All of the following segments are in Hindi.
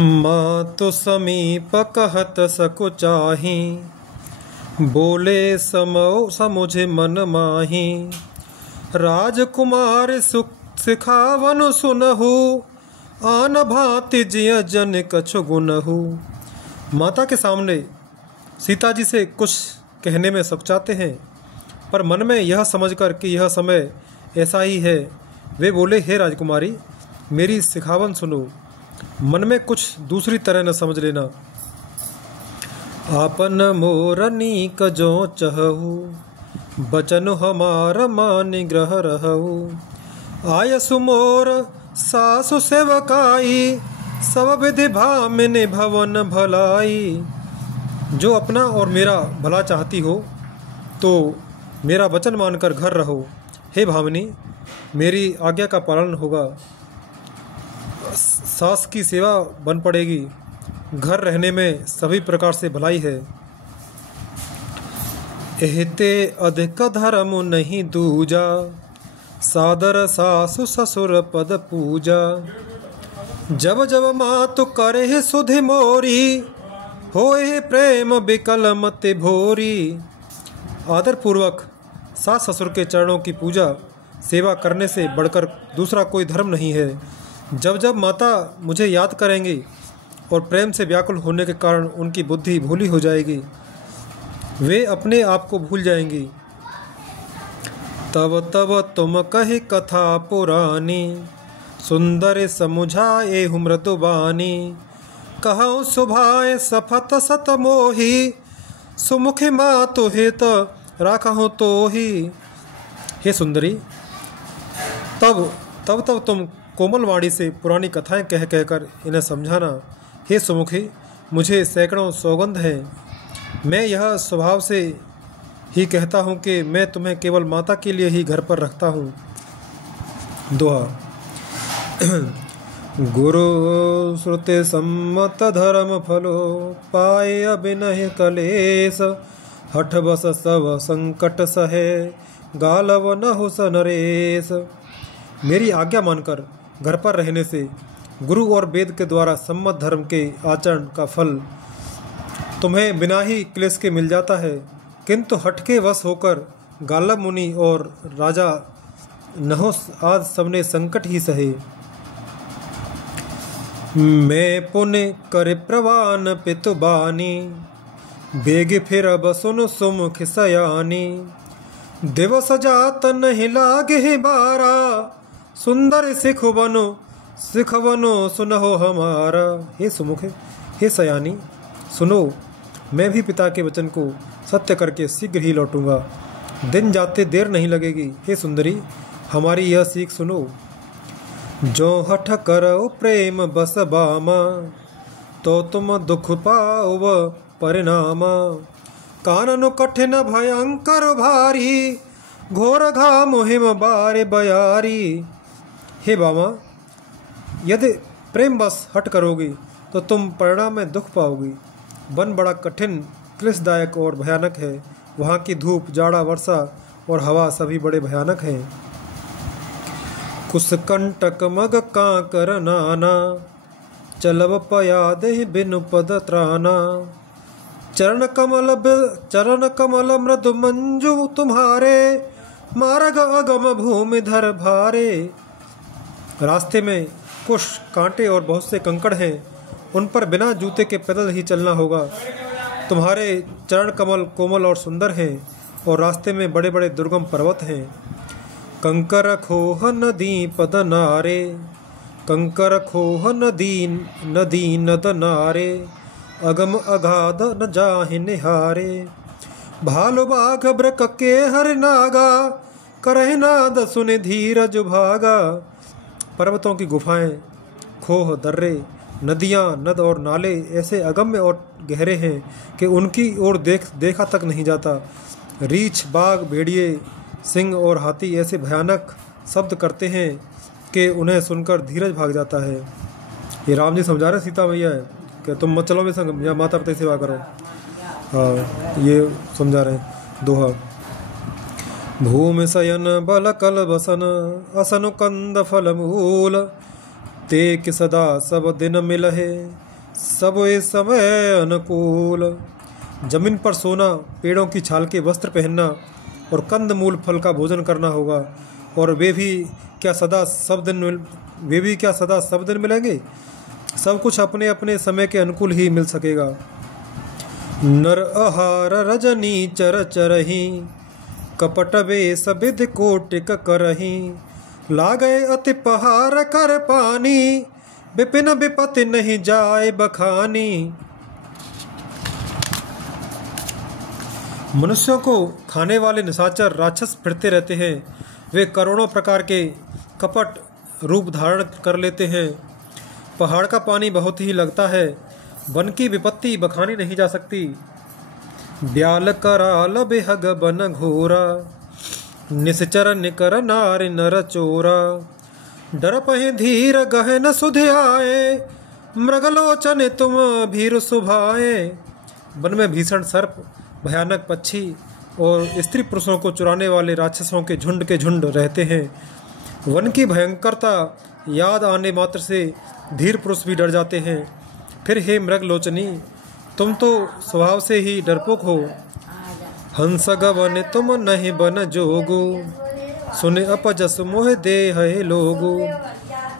मातु समीप कहत सकुचाही, बोले समुझ मन माही। राजकुमार सुख सिखावन सुनहु, आन भांति जिय जन कछु गुनहु। माता के सामने सीता जी से कुछ कहने में सकुचाते हैं, पर मन में यह समझकर कि यह समय ऐसा ही है, वे बोले, हे राजकुमारी, मेरी सिखावन सुनो, मन में कुछ दूसरी तरह न समझ लेना। आपन मोरनी कजो चहु, बचन हमार मान ग्रह रहु। आयसु मोर सासु सेवकाई, सब विधि भामिनी भवन भलाई। जो अपना और मेरा भला चाहती हो तो मेरा वचन मानकर घर रहो। हे भामिनी, मेरी आज्ञा का पालन होगा, सास की सेवा बन पड़ेगी, घर रहने में सभी प्रकार से भलाई है। एहते अधिक धर्म नहीं दूजा, सादर सासु ससुर पद पूजा। जब जब मातु करे सुधि मोरी, होए प्रेम बिकल मति भोरी। आदर पूर्वक सास ससुर के चरणों की पूजा सेवा करने से बढ़कर दूसरा कोई धर्म नहीं है। जब जब माता मुझे याद करेंगी और प्रेम से व्याकुल होने के कारण उनकी बुद्धि भूली हो जाएगी, वे अपने आप को भूल जाएंगी। तब तब तुम कही कथा पुरानी, सुंदर समुझाए मृदुबानी। कहूँ सुभाए सफत सत मोही, सुमुखी मातु हित राखहु तो ही। हे सुंदरी, तब तुम कोमल वाणी से पुरानी कथाएं कह कहकर इन्हें समझाना। हे सुमुखी, मुझे सैकड़ों सौगंध हैं, मैं यह स्वभाव से ही कहता हूँ कि मैं तुम्हें केवल माता के लिए ही घर पर रखता हूँ। दोहा। गुरु श्रुति सम्मत धर्म फलो, पाए अभिनय कलेश। हठ बस सब संकट सहे, गालव न स नरेश। मेरी आज्ञा मानकर घर पर रहने से गुरु और वेद के द्वारा सम्मत धर्म के आचरण का फल तुम्हें बिना ही क्लेश के मिल जाता है, किंतु हठ के वश होकर गालव मुनि और राजा नहुस आदि सबने संकट ही सहे। मैं पुण्य कर प्रवान पितु बानी, बेग फिर अब सुन सुमुख सयानी। दिवस जात नहीं लागे बारा, सुंदर सिख बनो सुनहो हमारा। हे सुमुख, हे सयानी, सुनो, मैं भी पिता के वचन को सत्य करके शीघ्र ही लौटूंगा, दिन जाते देर नहीं लगेगी। हे सुंदरी, हमारी यह सीख सुनो। जो हठ करो प्रेम बस बामा, तो तुम दुख पाओ परिणामा। कानन कठिन भयंकर भारी, घोर घाम हिम बारे बयारी। हे बामा, यदि प्रेम बस हट करोगी तो तुम परिणाम में दुख पाओगी। वन बड़ा कठिन क्लेशदायक और भयानक है, वहाँ की धूप, जाड़ा, वर्षा और हवा सभी बड़े भयानक हैं। कुसकंटक मग कांकर नाना, चलब पयाद बिनु पद त्राना। चरण कमल मृदु मंजु तुम्हारे, मार्ग अगम भूमि धर भारे। रास्ते में कुछ कांटे और बहुत से कंकड़ हैं, उन पर बिना जूते के पैदल ही चलना होगा। तुम्हारे चरण कमल कोमल और सुंदर हैं और रास्ते में बड़े बड़े दुर्गम पर्वत हैं। कंकर खोह नदी पद नारे, कंकर खोह नदी नद नारे। अगम अगाध न जाहि निहारे, भालु बाघ ब्रक के हर नागा। करहि नाद सुनि धीरज भागा। पर्वतों की गुफाएं, खोह, दर्रे, नदियाँ, नद और नाले ऐसे अगम्य और गहरे हैं कि उनकी ओर देखा तक नहीं जाता। रीछ, बाघ, भेड़िए, सिंह और हाथी ऐसे भयानक शब्द करते हैं कि उन्हें सुनकर धीरज भाग जाता है। ये राम जी समझा रहे सीता मैया है कि तुम मत चलो मेरे संग, या माता पिता की सेवा करो। हाँ, ये समझा रहे हैं। दोहा। भूमि शयन बल कल बसन, असनु कंद फल मूल। ते कि सदा सब दिन मिलहे, सब ये समय अनुकूल। जमीन पर सोना, पेड़ों की छाल के वस्त्र पहनना और कंद मूल फल का भोजन करना होगा। और वे भी क्या सदा सब दिन मिलेंगे? सब कुछ अपने अपने समय के अनुकूल ही मिल सकेगा। नर आहार रजनी चर चरही, कपट वेश विधि कोटिक करही। लागे अति पहार कर पानी, विपिन विपत्ति नहीं जाए बखानी। मनुष्यों को खाने वाले निशाचर राक्षस फिरते रहते हैं। वे करोड़ों प्रकार के कपट रूप धारण कर लेते हैं। पहाड़ का पानी बहुत ही लगता है, वन की विपत्ति बखानी नहीं जा सकती। ब्याल कराल बेहग बन घोरा, निश्चर निकर नार नर चोरा। डर पहे धीर गहन सुधे आए, मृगलोचन तुम भीर सुभाए। वन में भीषण सर्प, भयानक पक्षी और स्त्री पुरुषों को चुराने वाले राक्षसों के झुंड रहते हैं। वन की भयंकरता याद आने मात्र से धीर पुरुष भी डर जाते हैं। फिर हे मृगलोचनी, तुम तो स्वभाव से ही डरपोक हो। हंस गवन तुम नहीं बन जोगो, सुने अपजस मोह देह लोगो।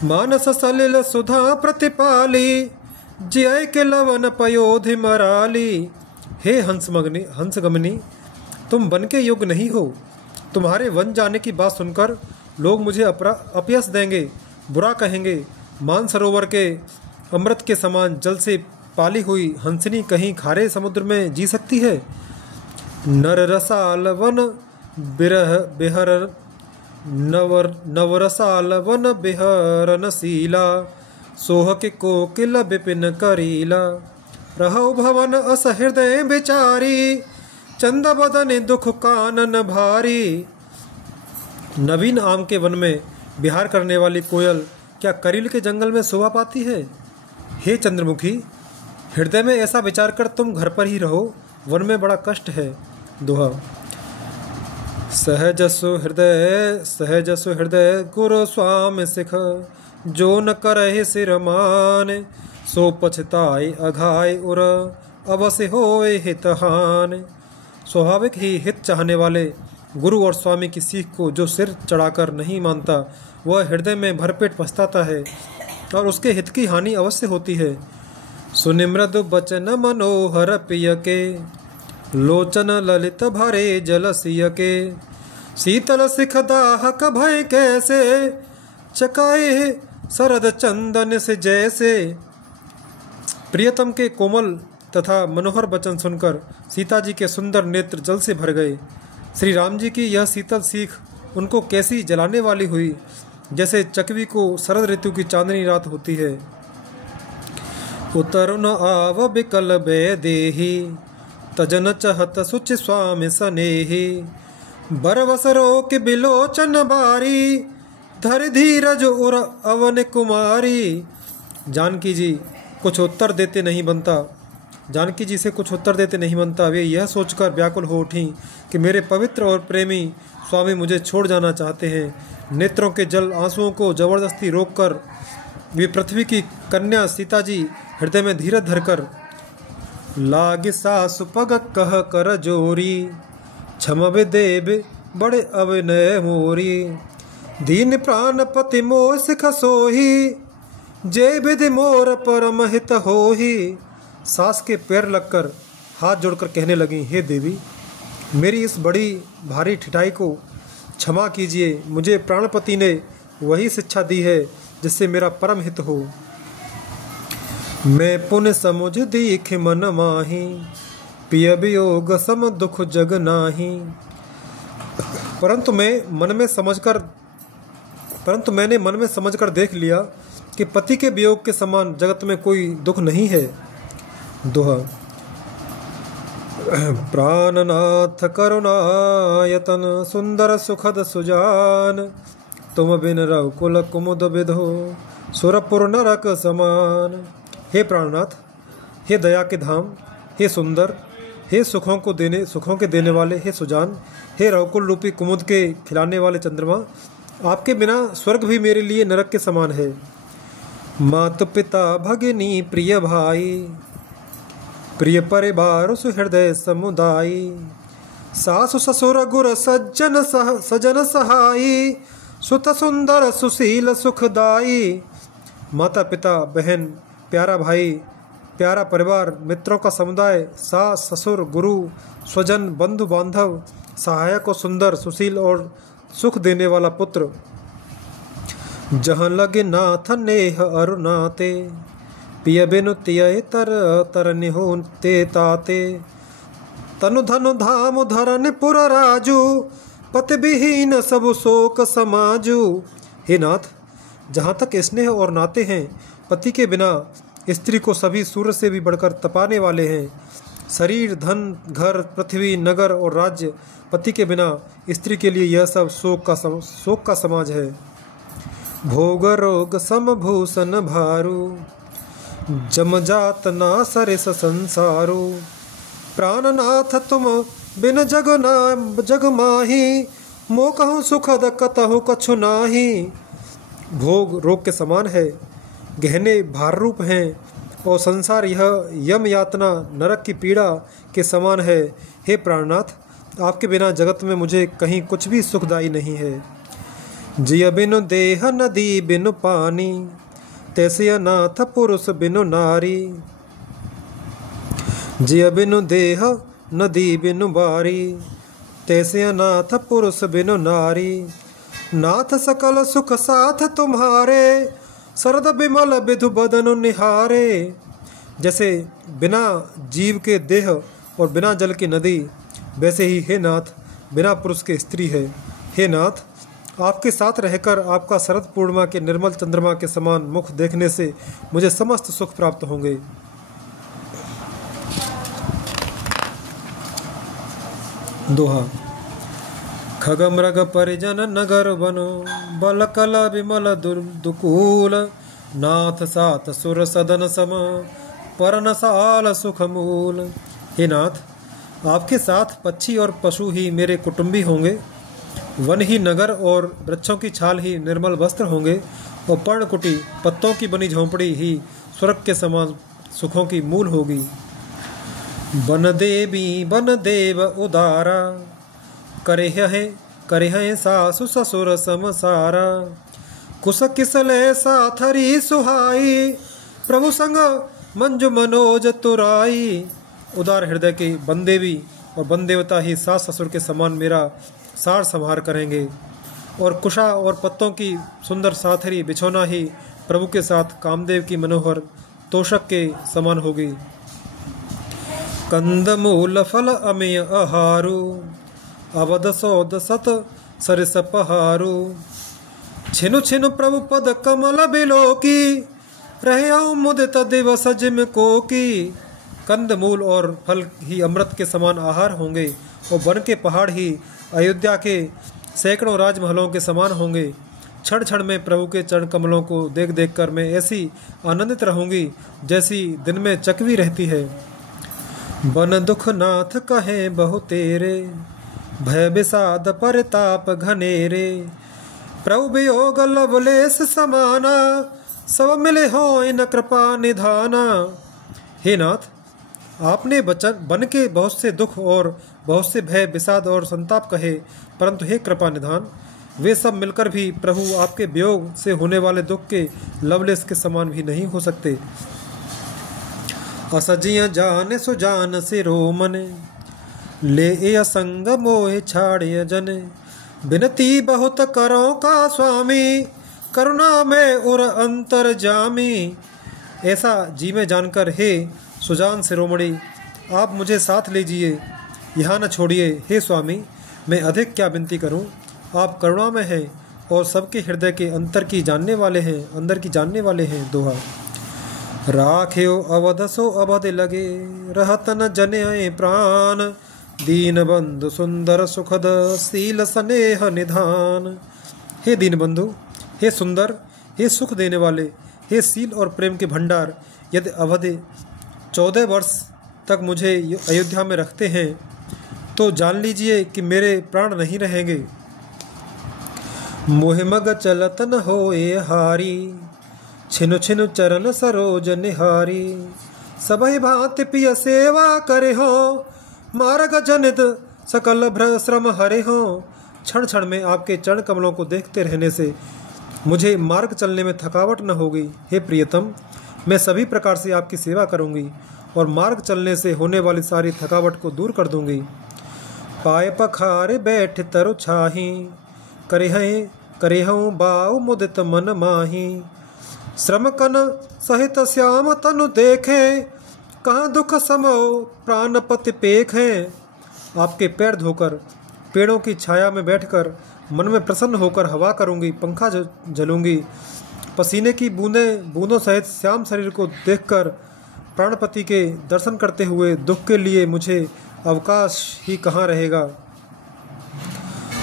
मानस सलिल सुधा प्रतिपाली, जिय के लवन पयोधि मराली। हे हंसगमनी, तुम वन के योग्य नहीं हो। तुम्हारे वन जाने की बात सुनकर लोग मुझे अपयस देंगे, बुरा कहेंगे। मानसरोवर के अमृत के समान जल से पाली हुई हंसनी कहीं खारे समुद्र में जी सकती है? नर रसाल वन बिरह बिहर नवरसाल वन बिहरन शीला, सोह के कोकिल विपिन करीला। रहो भवन अस हृदय बिचारी, चंद बदन दुख कानन भारी। नवीन आम के वन में विहार करने वाली कोयल क्या करील के जंगल में शोभा पाती है? हे चंद्रमुखी, हृदय में ऐसा विचार कर तुम घर पर ही रहो, वन में बड़ा कष्ट है। दोहा। सहजसु हृदय गुरु स्वामी सिख, जो न करहि सिर मान। सो पछताए अघाय उर, अवश्य होए हितहान। स्वाभाविक ही हित चाहने वाले गुरु और स्वामी की सीख को जो सिर चढ़ाकर नहीं मानता, वह हृदय में भरपेट पछताता है और उसके हित की हानि अवश्य होती है। सुनिमृद बचन मनोहर पिय के, लोचन ललित भरे जल सिय के। शीतल सिख दाहक भय कैसे, चकाए शरद चंदन से जैसे। प्रियतम के कोमल तथा मनोहर वचन सुनकर सीता जी के सुंदर नेत्र जल से भर गए। श्री राम जी की यह शीतल सीख उनको कैसी जलाने वाली हुई, जैसे चकवी को शरद ऋतु की चांदनी रात होती है। उतरुन आव बिकल बे देही, तजन चहत सुच स्वामी सनेही। बरवसरो के बिलोचन बारी, धर धीरज उर अवन कुमारी। जानकी जी कुछ उत्तर देते नहीं बनता। जानकी जी से कुछ उत्तर देते नहीं बनता। वे यह सोचकर व्याकुल हो उठी कि मेरे पवित्र और प्रेमी स्वामी मुझे छोड़ जाना चाहते हैं। नेत्रों के जल आंसुओं को जबरदस्ती रोककर वे पृथ्वी की कन्या सीता जी हृदय में धीरज धरकर लाग सासु पग कह कर जोरी, क्षम देव बड़े अविनय मोरी। दीन प्राण पति मोह सिख सोही, जय विधि मोर परम हित होही। सास के पैर लगकर हाथ जोड़कर कहने लगी, हे देवी, मेरी इस बड़ी भारी ठिठाई को क्षमा कीजिए। मुझे प्राणपति ने वही शिक्षा दी है जिससे मेरा परम हित हो। मैं पुण्य समुझ दीख मन माही, पिय वियोग सम दुख जग नाही। परंतु मैंने मन में समझकर देख लिया कि पति के वियोग के समान जगत में कोई दुख नहीं है। दोहा। प्राणनाथ करुणायतन, सुंदर सुखद सुजान। तुम बिन रघुकुल कुमुद विधो, सुरपुर नरक समान। हे प्राणनाथ, हे दया के धाम, हे सुंदर, हे सुखों के देने वाले, हे सुजान, हे रघुकुल रूपी कुमुद के खिलाने वाले चंद्रमा, आपके बिना स्वर्ग भी मेरे लिए नरक के समान है। मात पिता भगिनी प्रिय भाई, प्रिय परिवार सुहृदय समुदाय, सासु ससुर गुर सजन सहाई, सुत सुंदर सुशील सुखदाई। माता पिता बहन प्यारा भाई प्यारा परिवार मित्रों का समुदाय, सास ससुर गुरु स्वजन बंधु बांधव, सहायक और सुंदर सुशील और सुख देने वाला पुत्र। जहाँ लगे नाथ नेह अरुनाते, पिय बिनु तिय तर तर निहो ते ताते, तनु धनु धाम धरन पुर राजू, पति विहीन सब शोक समाजू। हे नाथ, जहाँ तक स्नेह और नाते हैं, पति के बिना स्त्री को सभी सूर्य से भी बढ़कर तपाने वाले हैं। शरीर धन घर पृथ्वी नगर और राज्य, पति के बिना स्त्री के लिए यह सब शोक का समाज है। भोग रोग समभूषण भारू, जमजात ना सरिस संसारू, प्राणनाथ तुम बिन जग माही, मो कहूँ सुखद कतहु कछु नाही। भोग रोग के समान है, गहने भार रूप हैं, और संसार यह यम यातना नरक की पीड़ा के समान है। हे प्राणनाथ, आपके बिना जगत में मुझे कहीं कुछ भी सुखदायी नहीं है। जिय बिनु देह नदी बिनु पानी, तैसे अनाथ पुरुष बिनु नारी। जिय बिनु देह नदी बिनु बारी, तैसे अनाथ पुरुष बिनु नारी। नाथ सकल सुख साथ तुम्हारे, शरद बिमल विधु बदनु निहारे। जैसे बिना जीव के देह और बिना जल की नदी, वैसे ही हे नाथ बिना पुरुष के स्त्री है। हे नाथ, आपके साथ रहकर आपका शरद पूर्णिमा के निर्मल चंद्रमा के समान मुख देखने से मुझे समस्त सुख प्राप्त होंगे। दोहा। खग मृग परिजन नगर बनो, बल कल विमल दुकूल, नाथ सात सुर सदन सम, परन साल सुख मूल। हे नाथ, आपके साथ पक्षी और पशु ही मेरे कुटुंबी होंगे, वन ही नगर और वृक्षों की छाल ही निर्मल वस्त्र होंगे, और पर्णकुटी पत्तों की बनी झोंपड़ी ही स्वर्ग के समान सुखों की मूल होगी। बन देव उदारा, करे है सासु ससुर समसारा, कुश किसले साथरी सुहाई, प्रभु संग मंजु मनोज तुराई। उदार हृदय के बन देवी और बन देवता ही सास ससुर के समान मेरा सार संहार करेंगे, और कुशा और पत्तों की सुंदर साथरी बिछौना ही प्रभु के साथ कामदेव की मनोहर तोषक के समान होगी। कंद मूल फल अमेय आहारू, अवध सौद सत सरिस पहारू। छिनु छिनु प्रभु पद कमल बिलोकी, रहे मुदित दिवस जिम को की। कंद मूल और फल ही अमृत के समान आहार होंगे, और वन के पहाड़ ही अयोध्या के सैकड़ों राजमहलों के समान होंगे। क्षण क्षण में प्रभु के चरण कमलों को देख देख कर मैं ऐसी आनंदित रहूंगी जैसी दिन में चकवी रहती है। बन दुख नाथ कहे बहु तेरे, भय विषाद परिताप घनेरे। प्रभु वियोग लवलेस समाना, सब मिले हो इन कृपा निधाना। हे नाथ, आपने बन के बहुत से दुख और बहुत से भय विषाद और संताप कहे, परंतु हे कृपा निधान, वे सब मिलकर भी प्रभु आपके वियोग से होने वाले दुख के लवलेस के समान भी नहीं हो सकते। असजिया जान सुजान सिरो मने, ले असंग मोह छाड़िय जने। बिनती बहुत करो का स्वामी, करुणा में उर अंतर जामी। ऐसा जी में जानकर हे सुजान शिरोमणि, आप मुझे साथ लीजिए, यहाँ न छोड़िए। हे स्वामी, मैं अधिक क्या विनती करूँ, आप करुणा में हैं और सबके हृदय के अंतर की जानने वाले हैं, अंदर की जानने वाले हैं। दोहा। राख्यो अवध सो अवध लगे, रहत न जने प्राण। दीन बंधु सुंदर सुखद, शील स्नेह निधान। हे दीन बंधु, हे सुंदर, हे सुख देने वाले, हे शील और प्रेम के भंडार, यदि अवधि 14 वर्ष तक मुझे अयोध्या में रखते हैं तो जान लीजिए कि मेरे प्राण नहीं रहेंगे। मोह मग चलत न होए हारी, छिनु छिनु चरण सरोज निहारी। सबहि भांति पिय सेवा करे हो, मार्ग जनित सकल भ्र श्रम हरे हो। क्षण क्षण में आपके चरण कमलों को देखते रहने से मुझे मार्ग चलने में थकावट न होगी। हे प्रियतम, मैं सभी प्रकार से आपकी सेवा करूंगी और मार्ग चलने से होने वाली सारी थकावट को दूर कर दूंगी। पाए पखारे बैठ तरु छाही, करे हूँ बाऊ मुदित मन माही। श्रम कन सहित श्याम तनु देखे, कहाँ दुख समो प्राणपति पेखे। आपके पैर धोकर पेड़ों की छाया में बैठकर मन में प्रसन्न होकर हवा करूंगी, पंखा जलूंगी। पसीने की बूंदों सहित श्याम शरीर को देखकर प्राणपति के दर्शन करते हुए दुख के लिए मुझे अवकाश ही कहाँ रहेगा।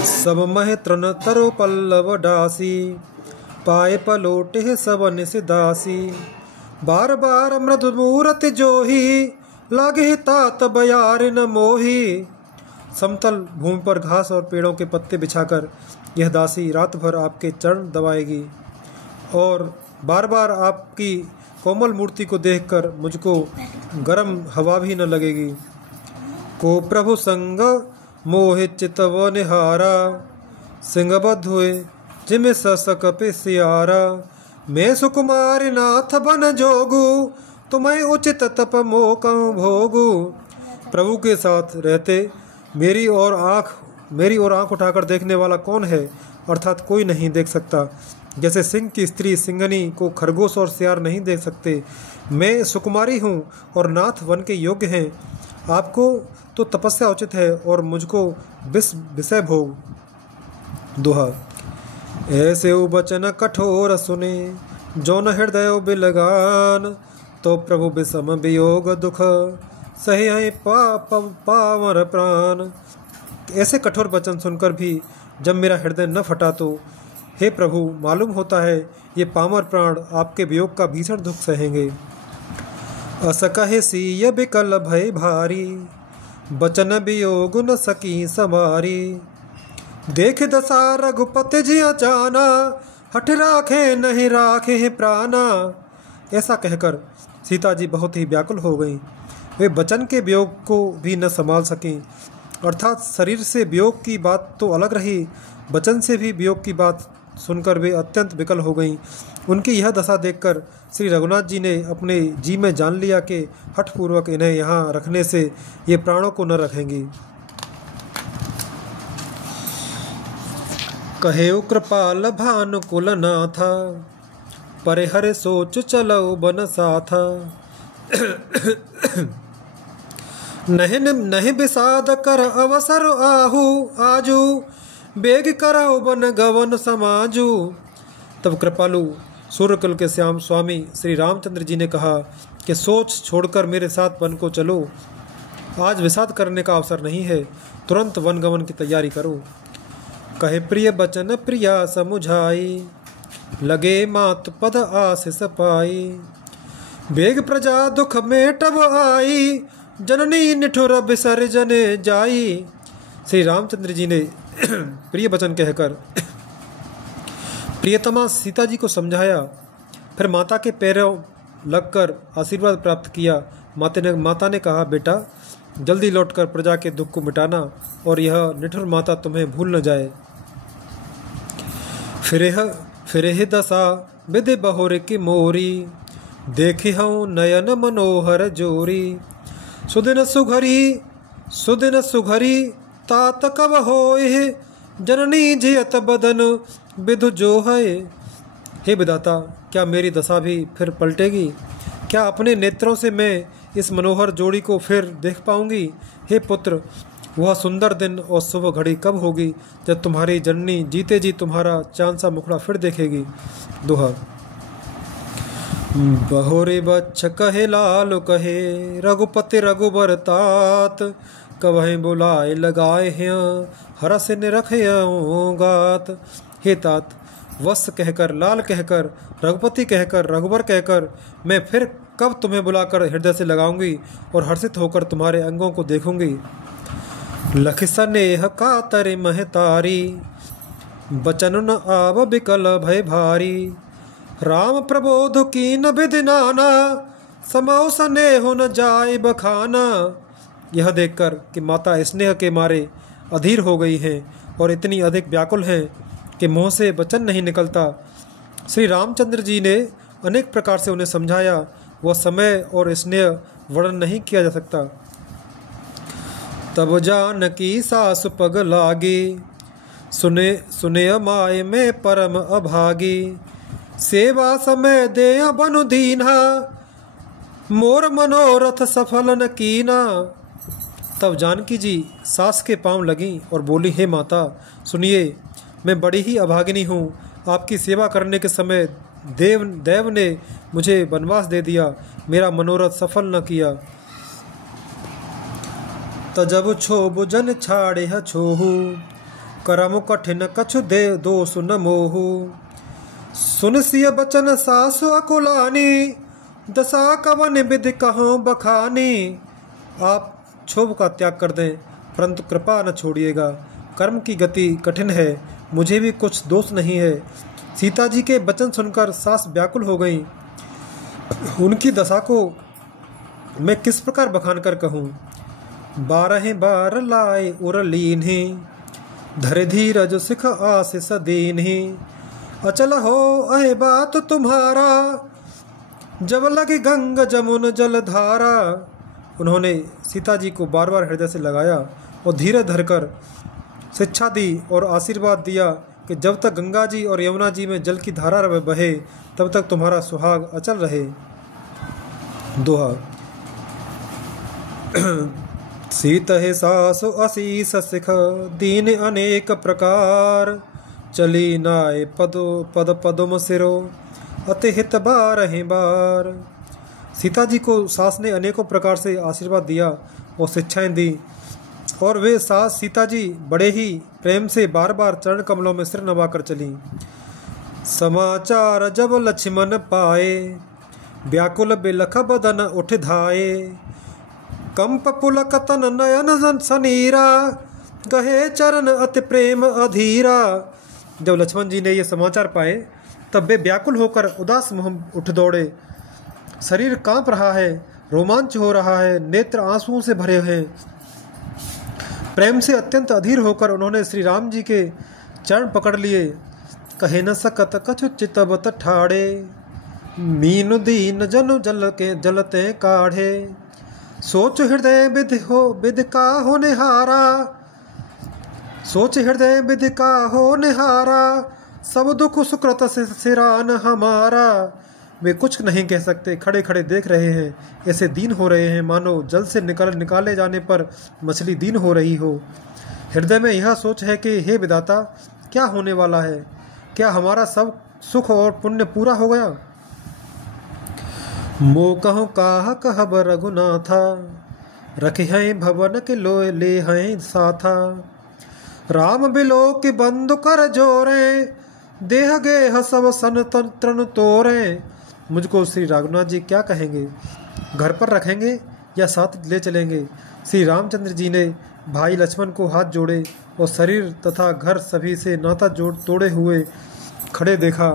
सब मह तृण तरु पल्लव डासी, पाए पलोटे सब निसिदासी। बार बार मृदु मूरति जोही, लागे तात बयार न मोही। समतल भूमि पर घास और पेड़ों के पत्ते बिछाकर यह दासी रात भर आपके चरण दबाएगी और बार बार आपकी कोमल मूर्ति को देखकर मुझको गर्म हवा भी न लगेगी। को प्रभु संग मोहि चितव निहारा, सिंहबद्ध हुए जिम ससक पे सियारा। मैं सुकुमारी नाथ बन जोगू, तुम्हें उचित तप मोकं भोगू। प्रभु के साथ रहते मेरी ओर आंख उठाकर देखने वाला कौन है, अर्थात कोई नहीं देख सकता। जैसे सिंह की स्त्री सिंगनी को खरगोश और सियार नहीं देख सकते, मैं सुकुमारी हूँ और नाथ वन के योग्य हैं। आपको तो तपस्या उचित है और मुझको विषय भोग। दोहा। ऐसे वचन कठोर सुने, जौन हृदय बिलगान। तो प्रभु विषम वियोग दुख, सही है पावर प्राण। ऐसे कठोर वचन सुनकर भी जब मेरा हृदय न फटा तो हे प्रभु, मालूम होता है ये पामर प्राण आपके वियोग का भीषण दुख सहेंगे। अस कहे सीय बिकल भय भारी, बचन वियोग न सकी सवारी। देख दशा रघुपति जिया जाना, हठ राखे नहीं राखे प्राणा। ऐसा कहकर सीता जी बहुत ही व्याकुल हो गईं। वे बचन के वियोग को भी न संभाल सकें, अर्थात शरीर से वियोग की बात तो अलग रही, बचन से भी वियोग की बात सुनकर वे अत्यंत विकल हो गईं। उनकी यह दशा देखकर श्री रघुनाथ जी ने अपने जी में जान लिया कि हठपूर्वक इन्हें यहाँ रखने से ये प्राणों को न रखेंगी। कहे कृपाल भानुकुल नाथा, परे हरे सोच चलो बन साथा। नहीं विषाद कर अवसर आहू आजू, बेग करो बन गवन समाजू। तब कृपालु सूर्यकुल के श्याम स्वामी श्री रामचंद्र जी ने कहा कि सोच छोड़कर मेरे साथ वन को चलो। आज विषाद करने का अवसर नहीं है, तुरंत वन गमन की तैयारी करो। कहे प्रिय बचन प्रिया समुझाई, लगे मात पद आशीष पाई। बेग प्रजा दुख में टब आई, जननी निठुर विसर्जन जाई। श्री रामचंद्र जी ने प्रिय वचन कहकर प्रियतमा सीता जी को समझाया, फिर माता के पैरों लगकर आशीर्वाद प्राप्त किया। माता ने कहा, बेटा जल्दी लौटकर प्रजा के दुख को मिटाना और यह निठुर माता तुम्हें भूल न जाए। फिर दशा विधि बहुर की मोरी, देखी हूँ नयन मनोहर जोरी। सुदिन सुघरी तात कब होए, जननी जियत बदन विधु जो है। हे विधाता, क्या मेरी दशा भी फिर पलटेगी? क्या अपने नेत्रों से मैं इस मनोहर जोड़ी को फिर देख पाऊंगी? हे पुत्र, वह सुंदर दिन और शुभ घड़ी कब होगी जब तुम्हारी जननी जीते जी तुम्हारा चांद सा मुखड़ा फिर देखेगी। दोहा। बहोरे बच्छ कहे लाल कहे, रघुपति रघुबर तात। कवहे बुलाए लगाए हैं, हरस निरखे गात। हे तात, वत्स कहकर, लाल कहकर, रघुपति कहकर, रघुबर कहकर मैं फिर कब तुम्हें बुलाकर हृदय से लगाऊंगी और हर्षित होकर तुम्हारे अंगों को देखूंगी। लख स्नेह कातरे महतारी, बचन न आव बिकल भय भारी। राम प्रबोध कीन विधि नाना, समौ स्नेह न जाय बखाना। यह देखकर कि माता स्नेह के मारे अधीर हो गई हैं और इतनी अधिक व्याकुल हैं कि मुँह से वचन नहीं निकलता, श्री रामचंद्र जी ने अनेक प्रकार से उन्हें समझाया। वह समय और स्नेह वर्णन नहीं किया जा सकता। तब जानकी सासु पग लागी, सुने सुने माय में परम अभागी। सेवा समय दे बनु दीना, मोर मनोरथ सफल न कीना। तब जानकी जी सास के पांव लगी और बोली, हे माता सुनिए, मैं बड़ी ही अभागिनी हूँ। आपकी सेवा करने के समय देव ने मुझे वनवास दे दिया, मेरा मनोरथ सफल न किया। तजब छोब जन छाड़े ह छोहू, करम कठिन कछु दे दोष न मोहू। सुन सिय बचन सासु अकुलानी, दशा कवन विधि कहो बखानी। आप क्षोभ का त्याग कर दें, परंतु कृपा न छोड़िएगा। कर्म की गति कठिन है, मुझे भी कुछ दोष नहीं है। सीता जी के वचन सुनकर सास व्याकुल हो गई। उनकी दशा को मैं किस प्रकार बखान कर कहूँ। 12 बार लाए उर लीन्ही, धरे धीरज सिख आशीष दीन्ही। अचल हो अहे बात तुम्हारा, जब लगी गंग जमुन जलधारा। उन्होंने सीता जी को बार बार हृदय से लगाया और धीरे धरकर शिक्षा दी और आशीर्वाद दिया कि जब तक गंगा जी और यमुना जी में जल की धारा बहे तब तक तुम्हारा सुहाग अचल रहे। दोहा। सीत है सासु असीस सिख, दीन अनेक प्रकार। चली नाय पद पदुम सिरो, अति हित बारहि बार। सीता जी को सास ने अनेकों प्रकार से आशीर्वाद दिया और शिक्षाएं दी, और वे सास सीता जी बड़े ही प्रेम से बार बार चरण कमलों में सिर नवाकर चली। समाचार जब लक्ष्मण पाए, व्याकुल बिलख बदन उठ धाये। कंप पुलक तन नयन सनीरा, कहे चरण अति प्रेम अधीरा। जब लक्ष्मण जी ने ये समाचार पाए तब वे व्याकुल होकर उदास मुँह उठ दौड़े। शरीर कांप रहा है, रोमांच हो रहा है, नेत्र आंसुओं से भरे हैं। प्रेम से अत्यंत अधीर होकर उन्होंने श्री राम जी के चरण पकड़ लिए। कहे न सकत कछु चितबत ठाड़े, मीनु दीन जनु जल के जलते काढ़े। सोच हृदय विधि का हो निहारा, सोच हृदय विधि का हो निहारा। सब दुख सुकृत सिरान हमारा। वे कुछ नहीं कह सकते, खड़े खड़े देख रहे हैं। ऐसे दीन हो रहे हैं मानो जल से निकाले जाने पर मछली दीन हो रही हो। हृदय में यह सोच है कि हे विधाता, क्या होने वाला है? क्या हमारा सब सुख और पुण्य पूरा हो गया? मो कहूँ काह कहब रघुनाथा, रखे हैं भवन के लोए ले हैं साथा। राम बिलो के बंधु कर जोरे, देह गेह सब सन तन तोरे। मुझको श्री रघुनाथ जी क्या कहेंगे? घर पर रखेंगे या साथ ले चलेंगे? श्री रामचंद्र जी ने भाई लक्ष्मण को हाथ जोड़े और शरीर तथा घर सभी से नाता तोड़े हुए खड़े देखा।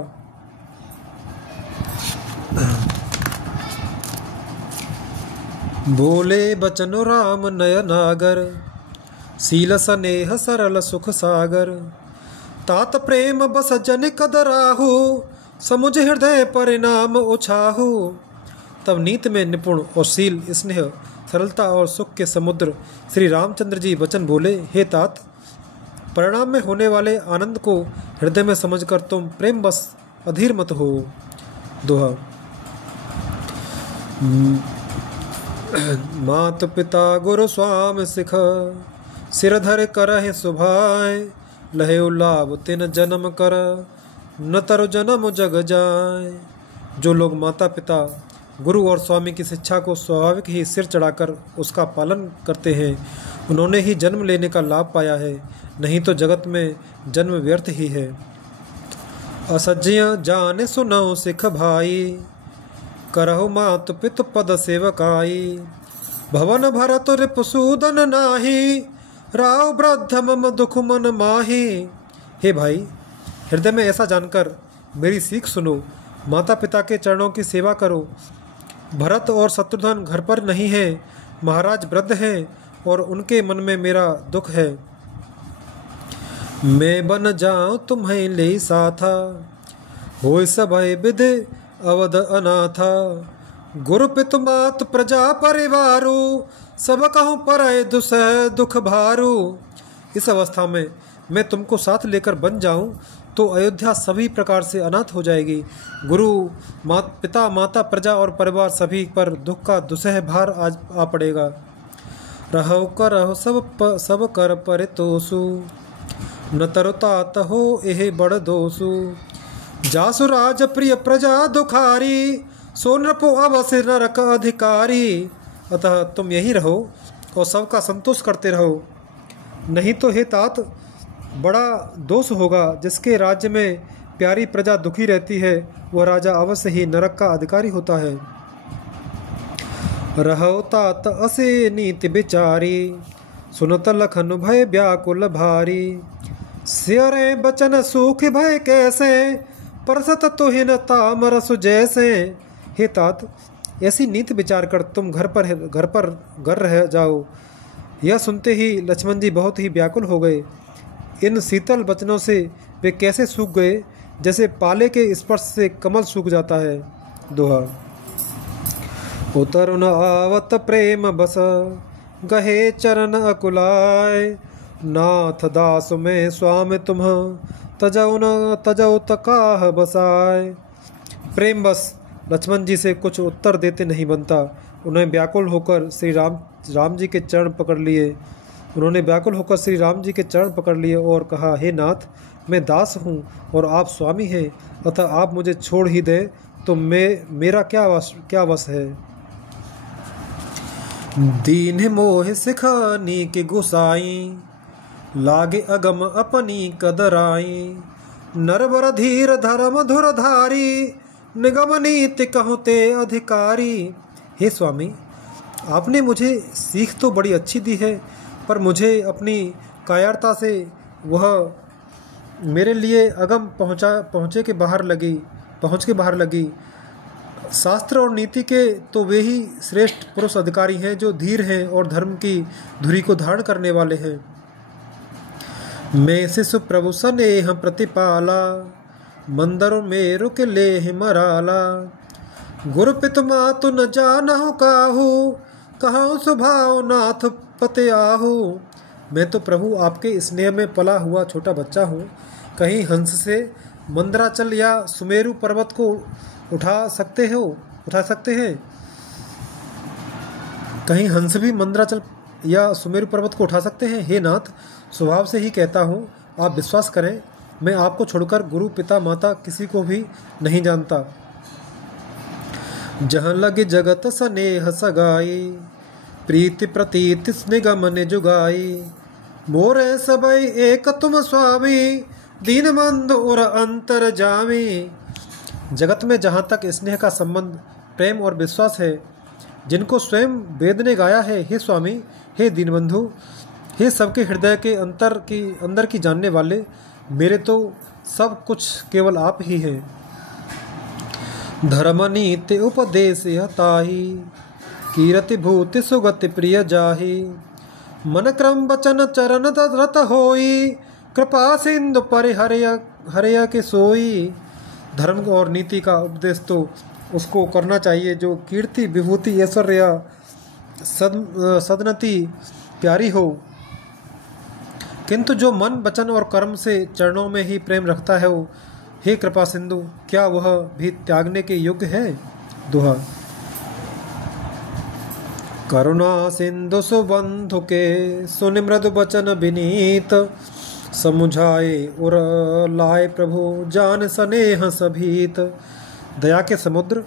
बोले बचन राम नयनागर, सील स्नेह सरल सुख सागर। तात प्रेम बस जन कदराहू, समुझ हृदय परिणाम उछाहू। तब नीत में निपुण और शील स्नेह सरलता और सुख के समुद्र श्री रामचंद्र जी वचन बोले, हे तात, परिणाम में होने वाले आनंद को हृदय में समझकर तुम प्रेम बस अधीर मत हो। दोहा। मात पिता गुरु स्वाम सिख, सिर धर करहि सुभाए। लहे लाभ तिन जन्म कर, न तरु जन्म जग जाए। जो लोग माता पिता गुरु और स्वामी की शिक्षा को स्वाभाविक ही सिर चढ़ाकर उसका पालन करते हैं, उन्होंने ही जन्म लेने का लाभ पाया है, नहीं तो जगत में जन्म व्यर्थ ही है। असज्जिया जाने सुनौ सिख भाई, करहु मात पितु पद सेवकाई। भवन भरत रिपुसूदन नाही, राव वृद्ध मम दुख मन माही। हे भाई, हृदय में ऐसा जानकर मेरी सीख सुनो। माता पिता के चरणों की सेवा करो। भरत और शत्रुघ्न घर पर नहीं हैं, महाराज वृद्ध हैं और उनके मन में मेरा दुख है। मैं बन जाऊं तुम्हें ले साथा, होय सभय विद अवध अनाथा। गुरु पितु मात प्रजा परिवारु, सब कहूँ परय दुसह दुख भारू। इस अवस्था में मैं तुमको साथ लेकर बन जाऊं तो अयोध्या सभी प्रकार से अनाथ हो जाएगी। गुरु पिता माता प्रजा और परिवार सभी पर दुख का दुसह भार आज आ पड़ेगा। रहो करहो सब कर परितोषु, न तरुतात हो एह बड़ दोषु। जासु राज प्रिय प्रजा दुखारी, सो नृपो अवश्य नरक अधिकारी। अतः तुम यही रहो और सबका संतोष करते रहो, नहीं तो हे तात बड़ा दोष होगा। जिसके राज्य में प्यारी प्रजा दुखी रहती है वह राजा अवश्य ही नरक का अधिकारी होता है। रहो तात असे नीति विचारी, सुनत लखन भय व्याकुल भारी। सियरे बचन सुख भय कैसे, परसत तुहिन तामरसु जैसे। हे तात ऐसी नीति विचार कर तुम घर पर रह जाओ। यह सुनते ही लक्ष्मण जी बहुत ही व्याकुल हो गए। इन शीतल वचनों से वे कैसे सूख गए, जैसे पाले के स्पर्श से कमल सूख जाता है। दोहा। उतरुन आवत प्रेम बस, गहे चरण अकुलाय। नाथ दास में स्वामी तुम, तजौ तकाह बसाय। प्रेम बस लक्ष्मण जी से कुछ उत्तर देते नहीं बनता। उन्हें व्याकुल होकर राम जी के चरण पकड़ लिए। उन्होंने व्याकुल होकर श्री राम जी के चरण पकड़ लिए और कहा, हे नाथ, मैं दास हूँ और आप स्वामी हैं, अतः आप मुझे छोड़ ही दें तो मेरा क्या वश है। दीन मोह सिखानी के गुसाई, लागे अगम अपनी कदराई। नरवर धीर धर्म धुरधारी, निगम नीति कहते अधिकारी। हे स्वामी, आपने मुझे सीख तो बड़ी अच्छी दी है, पर मुझे अपनी कायरता से वह मेरे लिए अगम पहुँच के बाहर लगी। शास्त्र और नीति के तो वे ही श्रेष्ठ पुरुष अधिकारी हैं जो धीर हैं और धर्म की धुरी को धारण करने वाले हैं। मैं शिशु प्रभु स्नेह प्रतिपाला, मंदर में रुक ले मराला। गुरु पितु मातु न जानहु काहू, कहूँ स्वभाव नाथ पते आहू। मैं तो प्रभु आपके स्नेह में पला हुआ छोटा बच्चा हूँ। कहीं हंस से मंदराचल या सुमेरु पर्वत को उठा सकते हैं? कहीं हंस भी मंदराचल या सुमेरु पर्वत को उठा सकते हैं? हे नाथ, स्वभाव से ही कहता हूँ, आप विश्वास करें, मैं आपको छोड़कर गुरु पिता माता किसी को भी नहीं जानता। जहाँ लगे जगत स्नेह सगाई, प्रीति प्रतीति निगम ने जुगाई। मोरे सबई एक तुम स्वामी, दीनबंधु और अंतर जामी। जगत में जहाँ तक स्नेह का संबंध, प्रेम और विश्वास है, जिनको स्वयं वेद ने गाया है, हे स्वामी, हे दीनबंधु, हे सबके हृदय के अंदर की जानने वाले, मेरे तो सब कुछ केवल आप ही हैं। धर्म नीति उपदेश ताही, कीरति भूति सुगति प्रिय जाही। मन क्रम वचन चरण रत होई, कृपा सिंधु परिहरय के सोई। धर्म और नीति का उपदेश तो उसको करना चाहिए जो कीर्ति विभूति ऐश्वर्य सदनति प्यारी हो, किंतु जो मन वचन और कर्म से चरणों में ही प्रेम रखता है वो, हे कृपा सिंधु, क्या वह भी त्यागने के योग्य है? दोहा। करुणा सिंधु सुबंधु के, सुनि मृदु वचन विनीत। समुझाए उर लाए प्रभु, जान स्नेह सभीत। दया के समुद्र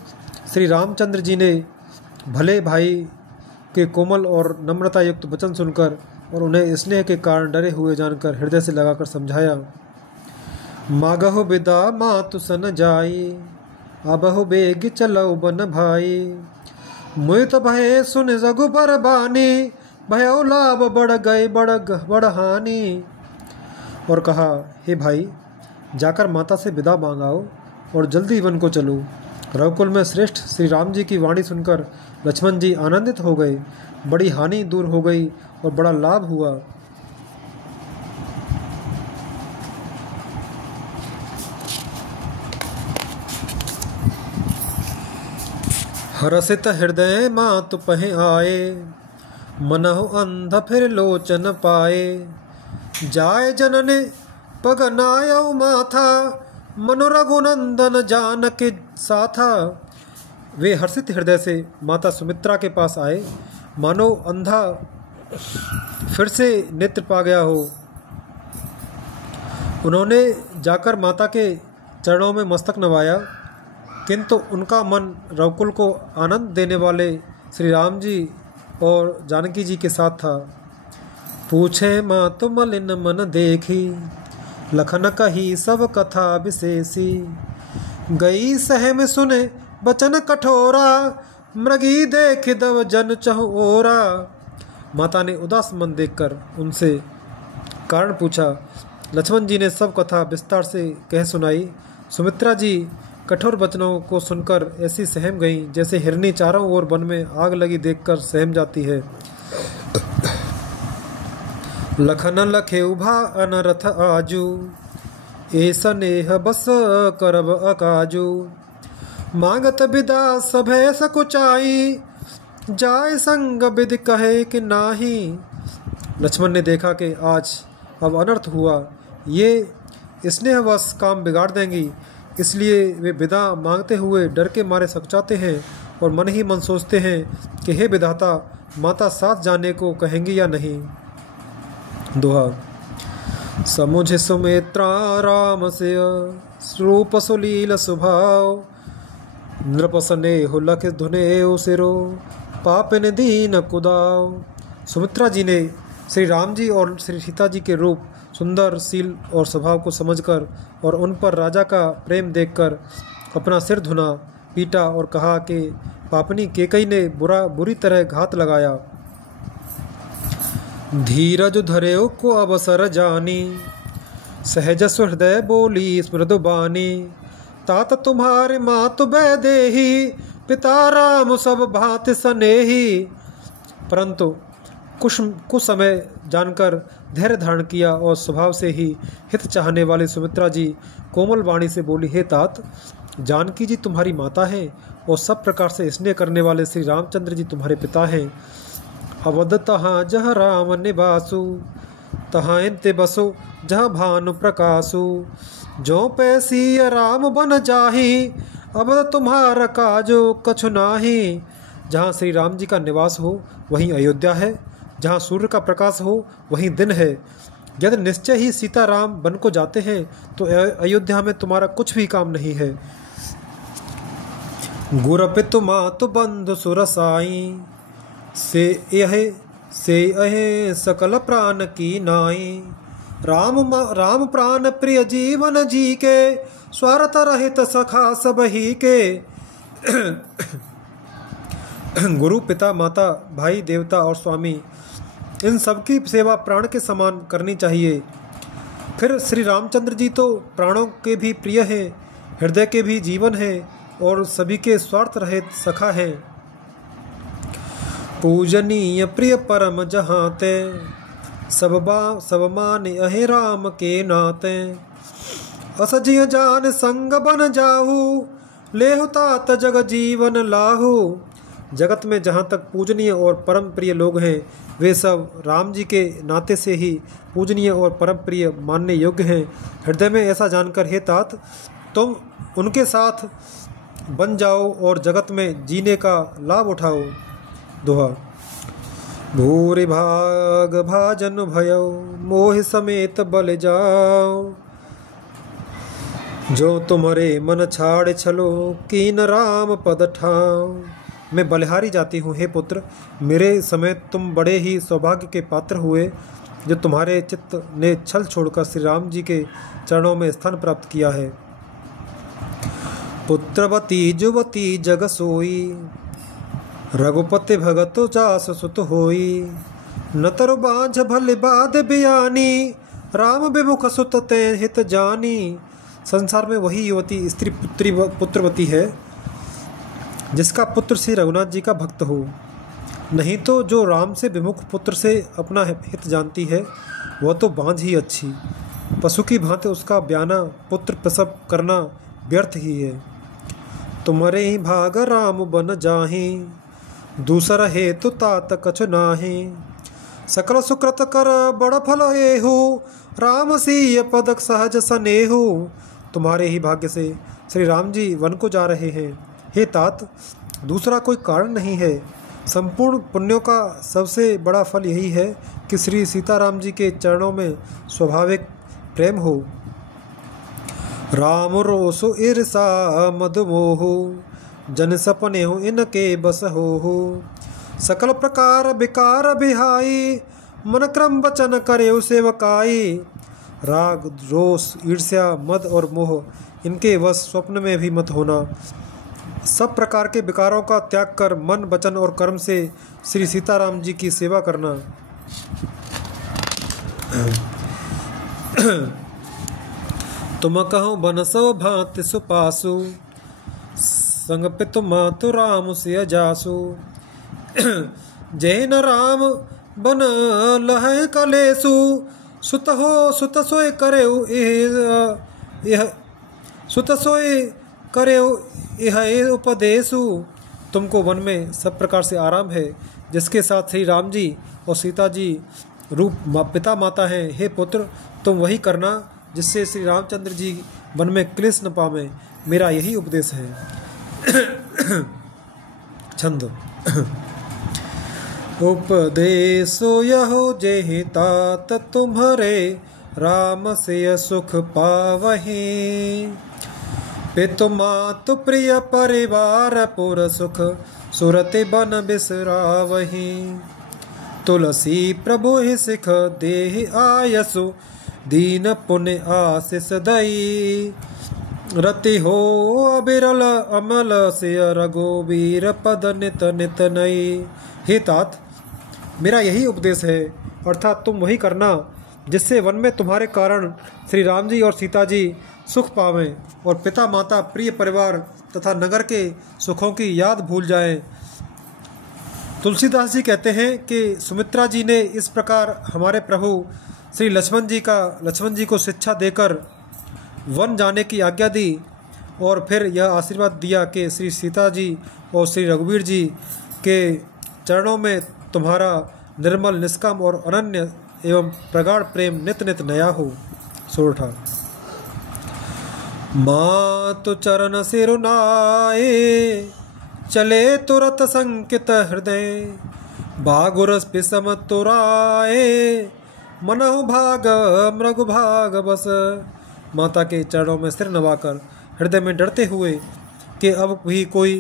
श्री रामचंद्र जी ने भले भाई के कोमल और नम्रता युक्त वचन सुनकर और उन्हें स्नेह के कारण डरे हुए जानकर हृदय से लगाकर समझाया। मागहु विदा मातु सन जाई, अबहु बेग चलो बन भाई। मुइत भय सुन जगु बरबानी, भयो लाभ बढ़ गए बड़ हानि। और कहा, हे भाई, जाकर माता से विदा मांगाओ और जल्दी वन को चलो। रघुकुल में श्रेष्ठ श्री राम जी की वाणी सुनकर लक्ष्मण जी आनंदित हो गए। बड़ी हानि दूर हो गई और बड़ा लाभ हुआ। हरसित हृदय मातु पहि आए, मनहु अंध फिर लोचन पाए। जाय जनने पग नायउ माथा, मनु रघुनंदन जानकी साथा। वे हर्षित हृदय से माता सुमित्रा के पास आए, मानो अंधा फिर से नेत्र पा गया हो। उन्होंने जाकर माता के चरणों में मस्तक नवाया, किंतु उनका मन रघुकुल को आनंद देने वाले श्री राम जी और जानकी जी के साथ था। पूछे माँ तो मलिन मन देखी, लखन कही सब कथा विशेषी। गई सहम सुने बचन कठोरा, मृगी देख दव जन चहुओरा। माता ने उदास मन देखकर उनसे कारण पूछा। लक्ष्मण जी ने सब कथा विस्तार से कह सुनाई। सुमित्रा जी कठोर वचनों को सुनकर ऐसी सहम गईं जैसे हिरनी चारों ओर वन में आग लगी देखकर सहम जाती है। लखन लखे उभा अनरथ आजू, ए स्नेह बस करब अकाजू। मांगत विदा सभे सकुचाई, जाय संग विद कहे कि नाही। लक्ष्मण ने देखा कि आज अब अनर्थ हुआ, ये स्नेहवश काम बिगाड़ देंगी, इसलिए वे विदा मांगते हुए डर के मारे सकुचाते हैं और मन ही मन सोचते हैं कि हे विधाता, माता साथ जाने को कहेंगी या नहीं। दोहा। समुझ सुमित्रा राम से, रूप सुलील स्वभाव। नृप स्नेह लख धुने सिरो, पापिन दीन कुदाव। सुमित्रा जी ने श्री राम जी और श्री सीता जी के रूप, सुंदर, शील और स्वभाव को समझकर और उन पर राजा का प्रेम देखकर अपना सिर धुना, पीटा और कहा कि पापनी केकई ने बुरी तरह घात लगाया। धीरज धरेओ को अवसर जानी, सहज सुहृदय बोली स्मृदु बानी। तात तुम्हारे मातु वैदेही, पिता राम सब भांति स्नेही। परंतु कुछ समय जानकर धैर्य धारण किया और स्वभाव से ही हित चाहने वाली सुमित्रा जी कोमल वाणी से बोली, हे तात, जानकी जी तुम्हारी माता हैं और सब प्रकार से स्नेह करने वाले श्री रामचंद्र जी तुम्हारे पिता हैं। अवध तहाँ जह राम निवासु, तहाँ इंते बसो जहाँ भानु प्रकाशु। जो पैसी राम बन जाही, अवध तुम्हारा काजो कछु नाही। जहाँ श्री राम जी का निवास हो वहीं अयोध्या है, जहाँ सूर्य का प्रकाश हो वहीं दिन है। यदि निश्चय ही सीताराम बन को जाते हैं तो अयोध्या में तुम्हारा कुछ भी काम नहीं है। गुर पितु मातु बंधु सुरसाई, से यह सकल प्राण की नाई। राम प्राण प्रिय जीवन जी के, स्वार्थ रहित सखा सब ही के। गुरु, पिता, माता, भाई, देवता और स्वामी, इन सबकी सेवा प्राण के समान करनी चाहिए। फिर श्री रामचंद्र जी तो प्राणों के भी प्रिय हैं, हृदय के भी जीवन हैं और सभी के स्वार्थ रहित सखा हैं। पूजनीय प्रिय परम जहाते, सब मान अहे राम के नाते। असजिय जान संग बन जाहू, लेहु तात जग जीवन लाहू। जगत में जहाँ तक पूजनीय और परम प्रिय लोग हैं, वे सब राम जी के नाते से ही पूजनीय और परम प्रिय मानने योग्य हैं। हृदय में ऐसा जानकर हे तात, तुम उनके साथ बन जाओ और जगत में जीने का लाभ उठाओ। दोहा। भूरि भाग भाजन भयो, मोह समेत बल जाओ। जो तुम्हारे मन छाड़ छलो, कीन राम पद ठाओ। मैं बलिहारी जाती हूँ, हे पुत्र, मेरे समय तुम बड़े ही सौभाग्य के पात्र हुए, जो तुम्हारे चित्त ने छल छोड़कर श्री राम जी के चरणों में स्थान प्राप्त किया है। पुत्रवती जुवती जग सोई, रघुपति भगत जास सुत होई। नतर बांझ भले बाध बियानी, राम विमुख सुत ते हित जानी। संसार में वही युवती स्त्री पुत्रवती है जिसका पुत्र श्री रघुनाथ जी का भक्त हो। नहीं तो जो राम से विमुख पुत्र से अपना हित जानती है वह तो बांझ ही अच्छी। पशु की भांति उसका ब्याना पुत्र प्रसव करना व्यर्थ ही है। तुम्हारे ही भाग राम बन जाहि, दूसरा हे तो तात कछु नाहि। सकल सुकृत कर बड़ फल एहु, राम सीय पदक सहज सनेहु। तुम्हारे ही भाग्य से श्री राम जी वन को जा रहे हैं। हे तात, दूसरा कोई कारण नहीं है। संपूर्ण पुण्यों का सबसे बड़ा फल यही है कि श्री सीताराम जी के चरणों में स्वाभाविक प्रेम हो। राम रोसु ईर्षा मद मोहु, जन सपने हो इनके बस हो। सकल प्रकार विकार बिहाई, मन क्रम वचन करे सेवकाई। राग रोष ईर्ष्या मद और मोह इनके वश स्वप्न में भी मत होना। सब प्रकार के विकारों का त्याग कर मन वचन और कर्म से श्री सीताराम जी की सेवा करना। तुम कहो बन सो भांति सुपासु, संग पितु मातु राम से जासु। जय न राम बन लह कलेसु, सुत हो सुत सोय करे सुत सोय करे यह उपदेशु। तुमको वन में सब प्रकार से आराम है, जिसके साथ श्री राम जी और सीता जी रूप पिता माता हैं। हे पुत्र, तुम वही करना जिससे श्री रामचंद्र जी वन में क्लेश न पावें। मेरा यही उपदेश है। छंद। उपदेशो यहो जेहि तात, तुम्हारे राम से सुख पावहि। पितु मातु प्रिय परिवार पुर सुख, सुरति बन बिसरावहि। तुलसी प्रभु ही सिख देहि आयसु, दीन पुण्य आशीष दई। रति हो अबिरल अमल से रघुवीर पद नित नित नई। हे तात, मेरा यही उपदेश है, अर्थात तुम वही करना जिससे वन में तुम्हारे कारण श्री राम जी और सीता जी सुख पावें और पिता माता प्रिय परिवार तथा नगर के सुखों की याद भूल जाएं। तुलसीदास जी कहते हैं कि सुमित्रा जी ने इस प्रकार हमारे प्रभु श्री लक्ष्मण जी को शिक्षा देकर वन जाने की आज्ञा दी और फिर यह आशीर्वाद दिया कि श्री सीता जी और श्री रघुवीर जी के चरणों में तुम्हारा निर्मल निष्काम और अनन्य एवं प्रगाढ़ प्रेम नित नित नया हो। सोरठा। मातु चरण सिरुनाए, चले तुरत संकित हृदय। बागुरस पिसम तुराए, मनहु भाग मृगु भाग बस। माता के चरणों में सिर नवाकर हृदय में डरते हुए कि अब भी कोई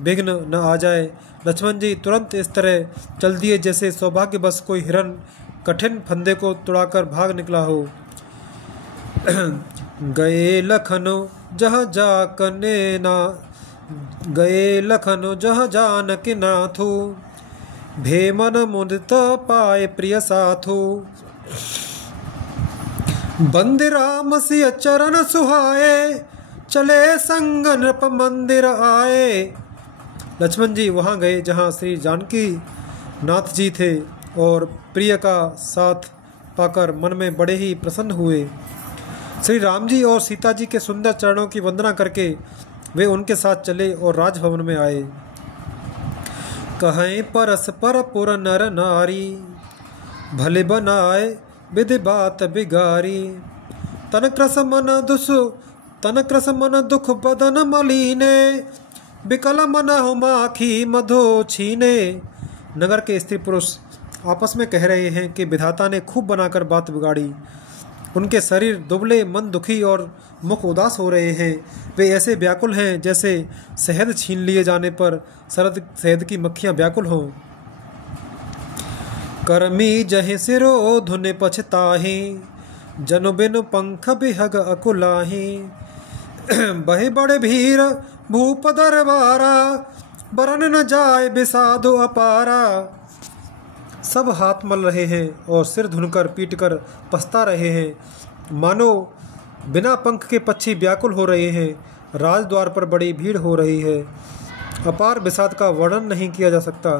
विघ्न न आ जाए, लक्ष्मण जी तुरंत इस तरह चल दिए जैसे सौभाग्य बस कोई हिरन कठिन फंदे को तुड़ाकर भाग निकला हो। गए लखन जहाँ जाकने ना, गए लखन जहाँ जान के नाथू। भेमन मुदित पाए प्रिय साथू। बंदि राम सिय चरण सुहाए, चले संग नृप मंदिर आए। लक्ष्मण जी वहाँ गए जहाँ श्री जानकी नाथ जी थे और प्रिय का साथ पाकर मन में बड़े ही प्रसन्न हुए। श्री राम जी और सीता जी के सुंदर चरणों की वंदना करके वे उनके साथ चले और राजभवन में आए। कहें परस्पर पुर नर नारी, भले बनाए विधि बात बिगारी। तन क्रस मन दुख बदन मलीने, बिकल मन हो माखी मधो छीने। नगर के स्त्री पुरुष आपस में कह रहे हैं कि विधाता ने खूब बनाकर बात बिगाड़ी। उनके शरीर दुबले, मन दुखी और मुख उदास हो रहे हैं। वे ऐसे व्याकुल हैं जैसे शहद छीन लिए जाने पर शहद की मक्खियां व्याकुल हों। कर्मी जहि सिरो धुने पछताही, जनु बिनु पंख बिहग अकुलाही। बहे बड़े भीर भूप दरबारा, बरन न जाए बिसाधु अपारा। सब हाथ मल रहे हैं और सिर धुनकर पीटकर पछता रहे हैं, मानो बिना पंख के पक्षी व्याकुल हो रहे हैं। राजद्वार पर बड़ी भीड़ हो रही है। अपार विषाद का वर्णन नहीं किया जा सकता।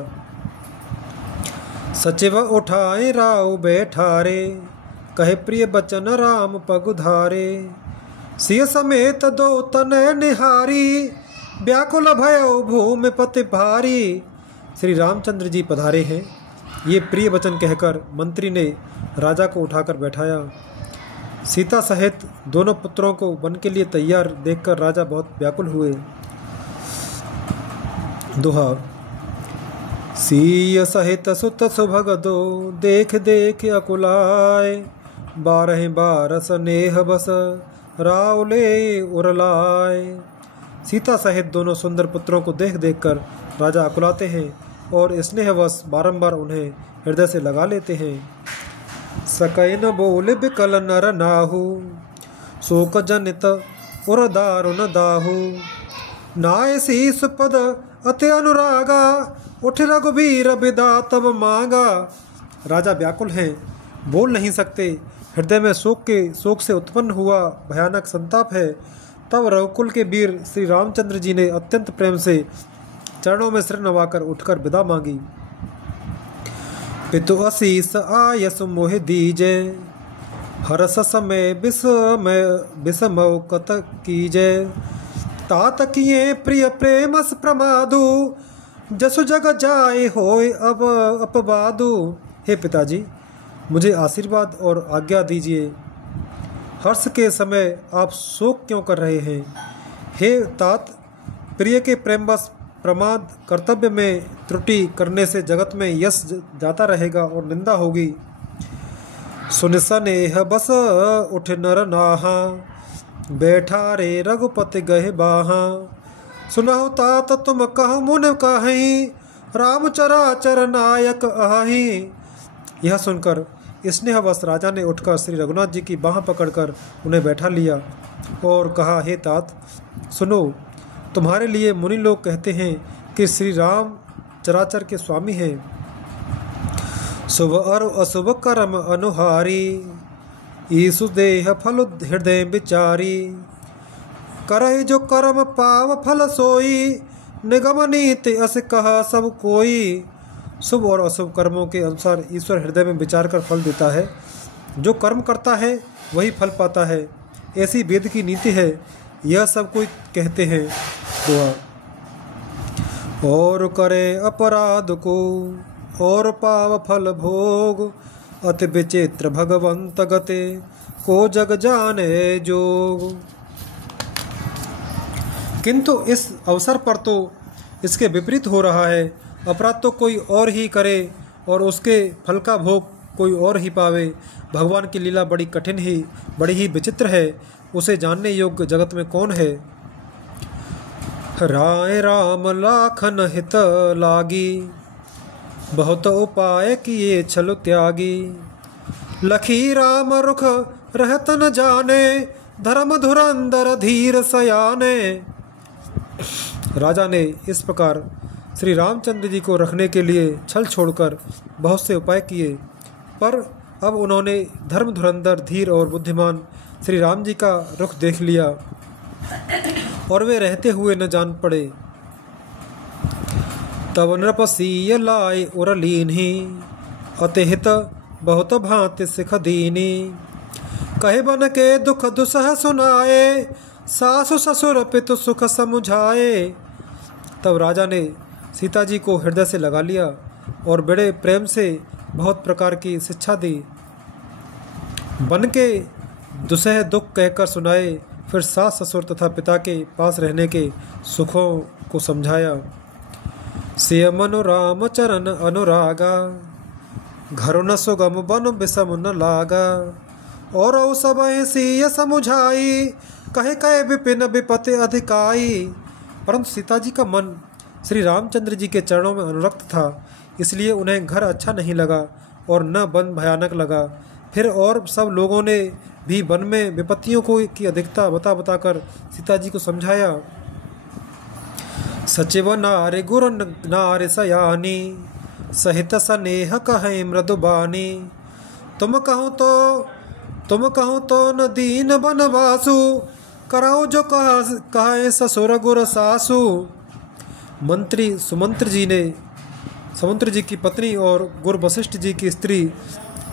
सचिव उठाए राव बैठारे, कहे प्रिय बचन राम पगुधारे। सिय समेत दो तनय निहारी, व्याकुल भयो भूमि पति भारी। श्री रामचंद्र जी पधारे हैं, ये प्रिय वचन कहकर मंत्री ने राजा को उठाकर बैठाया। सीता सहित दोनों पुत्रों को वन के लिए तैयार देखकर राजा बहुत व्याकुल हुए। दोहा। सीय सहित सुत सुभग दो, देख देख अकुलाय। 12 बार स्नेह बस, रावले उरलाय। सीता सहित दोनों सुंदर पुत्रों को देख देख कर राजा अकुलाते हैं और स्नेहवश बारंबार उन्हें हृदय से लगा लेते हैं। सकै न बोले बिकल नर नाहु, शोक जनित उर दारुन दाहु। नाय शीस पद अति अनुरागा, उठ रघुबीर विदा तब मांगा। राजा व्याकुल हैं, बोल नहीं सकते। हृदय में शोक से उत्पन्न हुआ भयानक संताप है। तब रघुकुल के वीर श्री रामचंद्र जी ने अत्यंत प्रेम से चरणों में सिर नवाकर उठकर विदा मांगी। पितु असीस आयस मोह दीजे, हरस समय विषमौ कत कीजे। तात किए प्रिय प्रेमस प्रमादु, जसु जग जाए होय अब अपवादु। हे पिताजी, मुझे आशीर्वाद और आज्ञा दीजिए। हर्ष के समय आप शोक क्यों कर रहे हैं? हे तात, प्रिय के प्रेमवश प्रमाद कर्तव्य में त्रुटि करने से जगत में यश जाता रहेगा और निंदा होगी। सुन स्नेह बस उठ नर नाहा, बैठा रे रघुपति गहे बाहा। सुनहु तात तुम कहु मुन कहीं, राम चराचर नायक आही। यह सुनकर स्नेहवश राजा ने उठकर श्री रघुनाथ जी की बाह पकड़कर उन्हें बैठा लिया और कहा, हे तात सुनो, तुम्हारे लिए मुनि लोग कहते हैं कि श्री राम चराचर के स्वामी हैं। शुभ और अशुभ कर्म अनुहारी, ईसु देह फल हृदय विचारी। करहि जो कर्म पाव फल सोई, निगम नीति अस कहा सब कोई। शुभ और अशुभ कर्मों के अनुसार ईश्वर हृदय में विचार कर फल देता है। जो कर्म करता है वही फल पाता है, ऐसी वेद की नीति है। यह सब कोई कहते हैं। दुआ। और करे अपराध को, और पाव फल भोग। अति विचित्र भगवंत गते, को जग जाने जोग। किंतु इस अवसर पर तो इसके विपरीत हो रहा है। अपराध तो कोई और ही करे और उसके फल का भोग कोई और ही पावे। भगवान की लीला बड़ी कठिन ही, बड़ी ही विचित्र है। उसे जानने योग्य जगत में कौन है? राय राम लाखन हित लागी, बहुत उपाय किए छल त्यागी। लखी राम रुख रहत न जाने, धर्म धुरंधर धीर सयाने। राजा ने इस प्रकार श्री रामचंद्र जी को रखने के लिए छल छोड़कर बहुत से उपाय किए, पर अब उन्होंने धर्म धुरंधर धीर और बुद्धिमान श्री राम जी का रुख देख लिया और वे रहते हुए न जान पड़े। तब नृपसीय लाए उरलीन्ही, अतिहित बहुत भांति सिख दीनी। कहे बन के दुख दुसह सुनाए, सासु ससुर पितु सुख समुझाए। तब राजा ने सीता जी को हृदय से लगा लिया और बड़े प्रेम से बहुत प्रकार की शिक्षा दी। बन के दुसह दुख कहकर सुनाए, फिर सास ससुर तथा पिता के पास रहने के सुखों को समझाया। सिय मनु राम चरण अनुरागा, घर न सुगम बन विषम न लागा। और सब सिय समुझाई, कहे कहे विपिन विपति अधिकाई। परंतु सीता जी का मन श्री रामचंद्र जी के चरणों में अनुरक्त था, इसलिए उन्हें घर अच्छा नहीं लगा और न वन भयानक लगा। फिर और सब लोगों ने भी वन में विपत्तियों की अधिकता बता बताकर सीता जी को समझाया। सचिव नारे गुरु नारे सयानी, सहित स्नेह कहे मृदुबानी। तुम कहो तो तुम कहो तो न दीन बनवासु, कराओ जो कहे ससुर गुर सासु। मंत्री समुद्र जी की पत्नी और गुरु वशिष्ठ जी की स्त्री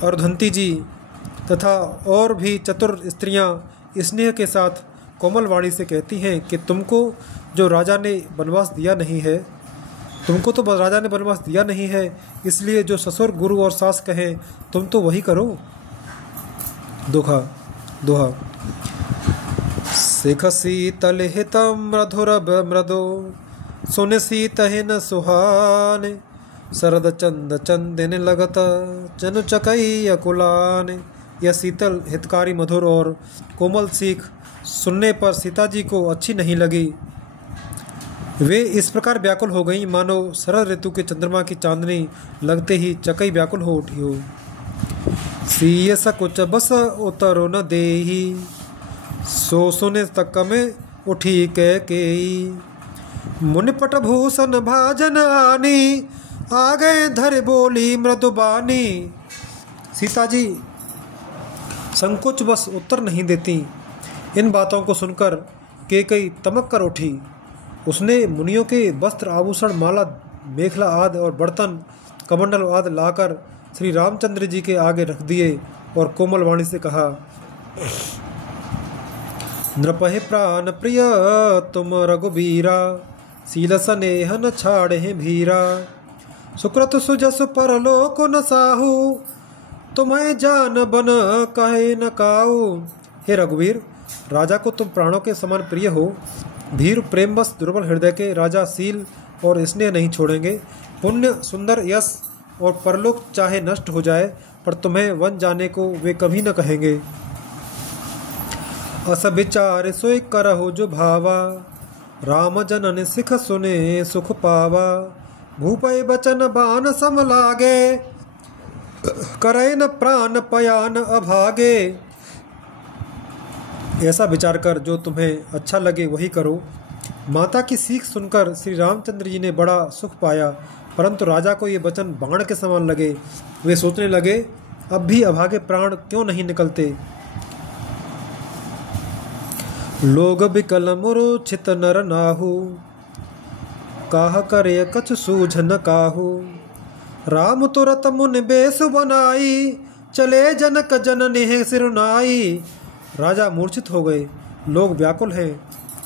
अर्धंती जी तथा और भी चतुर स्त्रियां स्नेह के साथ कोमल वाणी से कहती हैं कि तुमको जो राजा ने वनवास दिया नहीं है, इसलिए जो ससुर गुरु और सास कहें तुम तो वही करो। दोहा सिख शीतल हितम मधुर मृदो, सुन शीतहिन सुहाने, शरद चंद चंदन लगत जन चकई अकुलान। यह शीतल हितकारी मधुर और कोमल सीख सुनने पर सीता जी को अच्छी नहीं लगी। वे इस प्रकार व्याकुल हो गईं मानो शरद ऋतु के चंद्रमा की चांदनी लगते ही चकई व्याकुल हो उठी हो। सीय सकुच बस उतरो न देही, सो सुने तक में उठी कैकेयी। मुनिपट भूषण भाजन आनी, आ गए धर बोली मृदुबानी। सीता जी संकोच बस उत्तर नहीं देती। इन बातों को सुनकर कैकेयी तमक कर उठी। उसने मुनियों के वस्त्र आभूषण माला मेखला आदि और बर्तन कमंडल आदि लाकर श्री रामचंद्र जी के आगे रख दिए और कोमल वाणी से कहा, नृपहे प्राण प्रिय तुम रघुबीरा, सील स्नेह न छाड़े भीरा। सुकृत सुजस परलोक न साहू, तुम्हें जान बन कहे न काऊ। हे रघुवीर, राजा को तुम प्राणों के समान प्रिय हो। भीर प्रेमवश दुर्बल हृदय के राजा सील और स्नेह नहीं छोड़ेंगे। पुण्य सुंदर यश और परलोक चाहे नष्ट हो जाए, पर तुम्हें वन जाने को वे कभी न कहेंगे। अस विचार सोई करहो जो भावा, राम जनन सिख सुने सुख पावा। भूपय बचन बान सम लागे, करे न प्राण पयान अभागे। ऐसा विचार कर जो तुम्हें अच्छा लगे वही करो। माता की सीख सुनकर श्री रामचंद्र जी ने बड़ा सुख पाया, परंतु राजा को ये वचन बाण के समान लगे। वे सोचने लगे, अब भी अभागे प्राण क्यों नहीं निकलते। लोग बिकल मूर्छित नर नाहु, काह करे कछ सूझ न काहू। राम तुरत मुन बेसु बनाई, चले जनक जननी सिरुनाई। राजा मूर्छित हो गए, लोग व्याकुल हैं,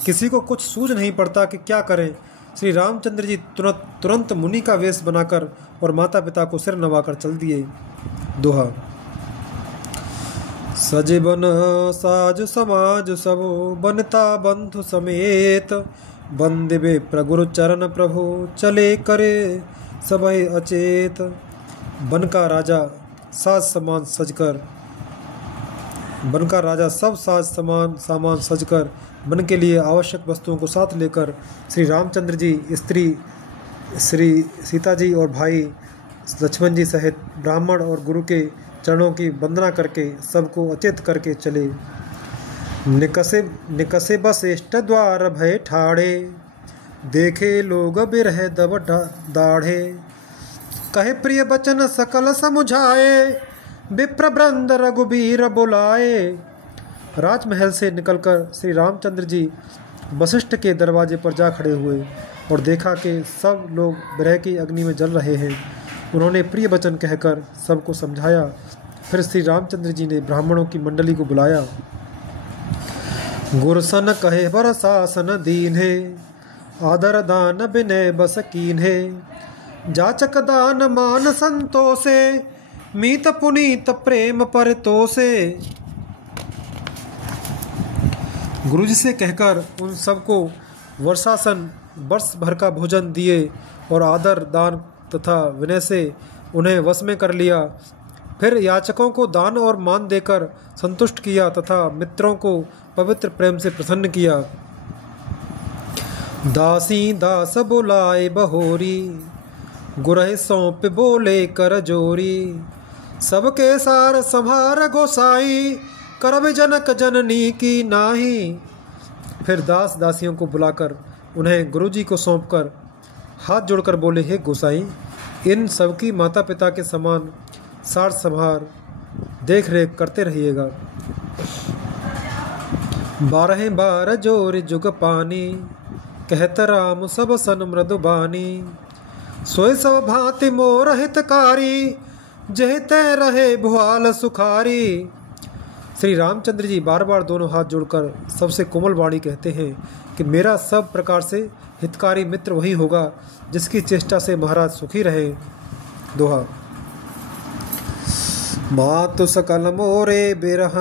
किसी को कुछ सूझ नहीं पड़ता कि क्या करें। श्री रामचंद्र जी तुरंत मुनि का वेश बनाकर और माता पिता को सिर नवाकर चल दिए। दोहा सजीवन साज समाज सब, बनता बंधु समेत। बंदिवे प्रगुरु चरण प्रभु, चले करे सबय अचेत। बन का राजा सब सामान सजकर वन के लिए आवश्यक वस्तुओं को साथ लेकर श्री रामचंद्र जी, स्त्री श्री सीता जी और भाई लक्ष्मण जी सहित ब्राह्मण और गुरु के चरणों की वंदना करके सबको अचेत करके चले। निकसे बसेष्ट द्वार भय ठाड़े, देखे लोग बिरह दब दाढ़े। कहे प्रिय बचन सकल समुझाए, विप्र वृंद रघुबीर बुलाए। राजमहल से निकलकर श्री रामचंद्र जी वशिष्ठ के दरवाजे पर जा खड़े हुए और देखा कि सब लोग विरह की अग्नि में जल रहे हैं। उन्होंने प्रिय वचन कहकर सबको समझाया। फिर श्री रामचंद्र जी ने ब्राह्मणों की मंडली को बुलाया। गुरसन कहे बर शासन दीन है, आदर दान विनय बस कीन है। जाचक दान मान संतोषे, मीत पुनीत प्रेम पर तोसे। गुरुजी से कहकर उन सबको वर्षासन वर्ष भर का भोजन दिए और आदर दान तथा विनय से उन्हें वश में कर लिया। फिर याचकों को दान और मान देकर संतुष्ट किया तथा मित्रों को पवित्र प्रेम से प्रसन्न किया। दासी दास बुलाए बहोरी, गुरह सौंप बोले कर जोरी। सबके सार संभार गोसाई, करब जनक जननी की नाही। फिर दास दासियों को बुलाकर उन्हें गुरुजी को सौंपकर हाथ जोड़कर बोले, हे गोसाई, इन सबकी माता पिता के समान सार संभार देख रेख करते रहिएगा। 12 बार जोर जुग पानी, कहत राम सब सन मृदुबानी। सोय सब भांति मोर हितकारी, जह तय रहे भुआल सुखारी। श्री रामचंद्र जी बार बार दोनों हाथ जोड़कर सबसे कोमल वाणी कहते हैं कि मेरा सब प्रकार से हितकारी मित्र वही होगा जिसकी चेष्टा से महाराज सुखी रहे। दोहा। मातु सकल मोरे बिरह,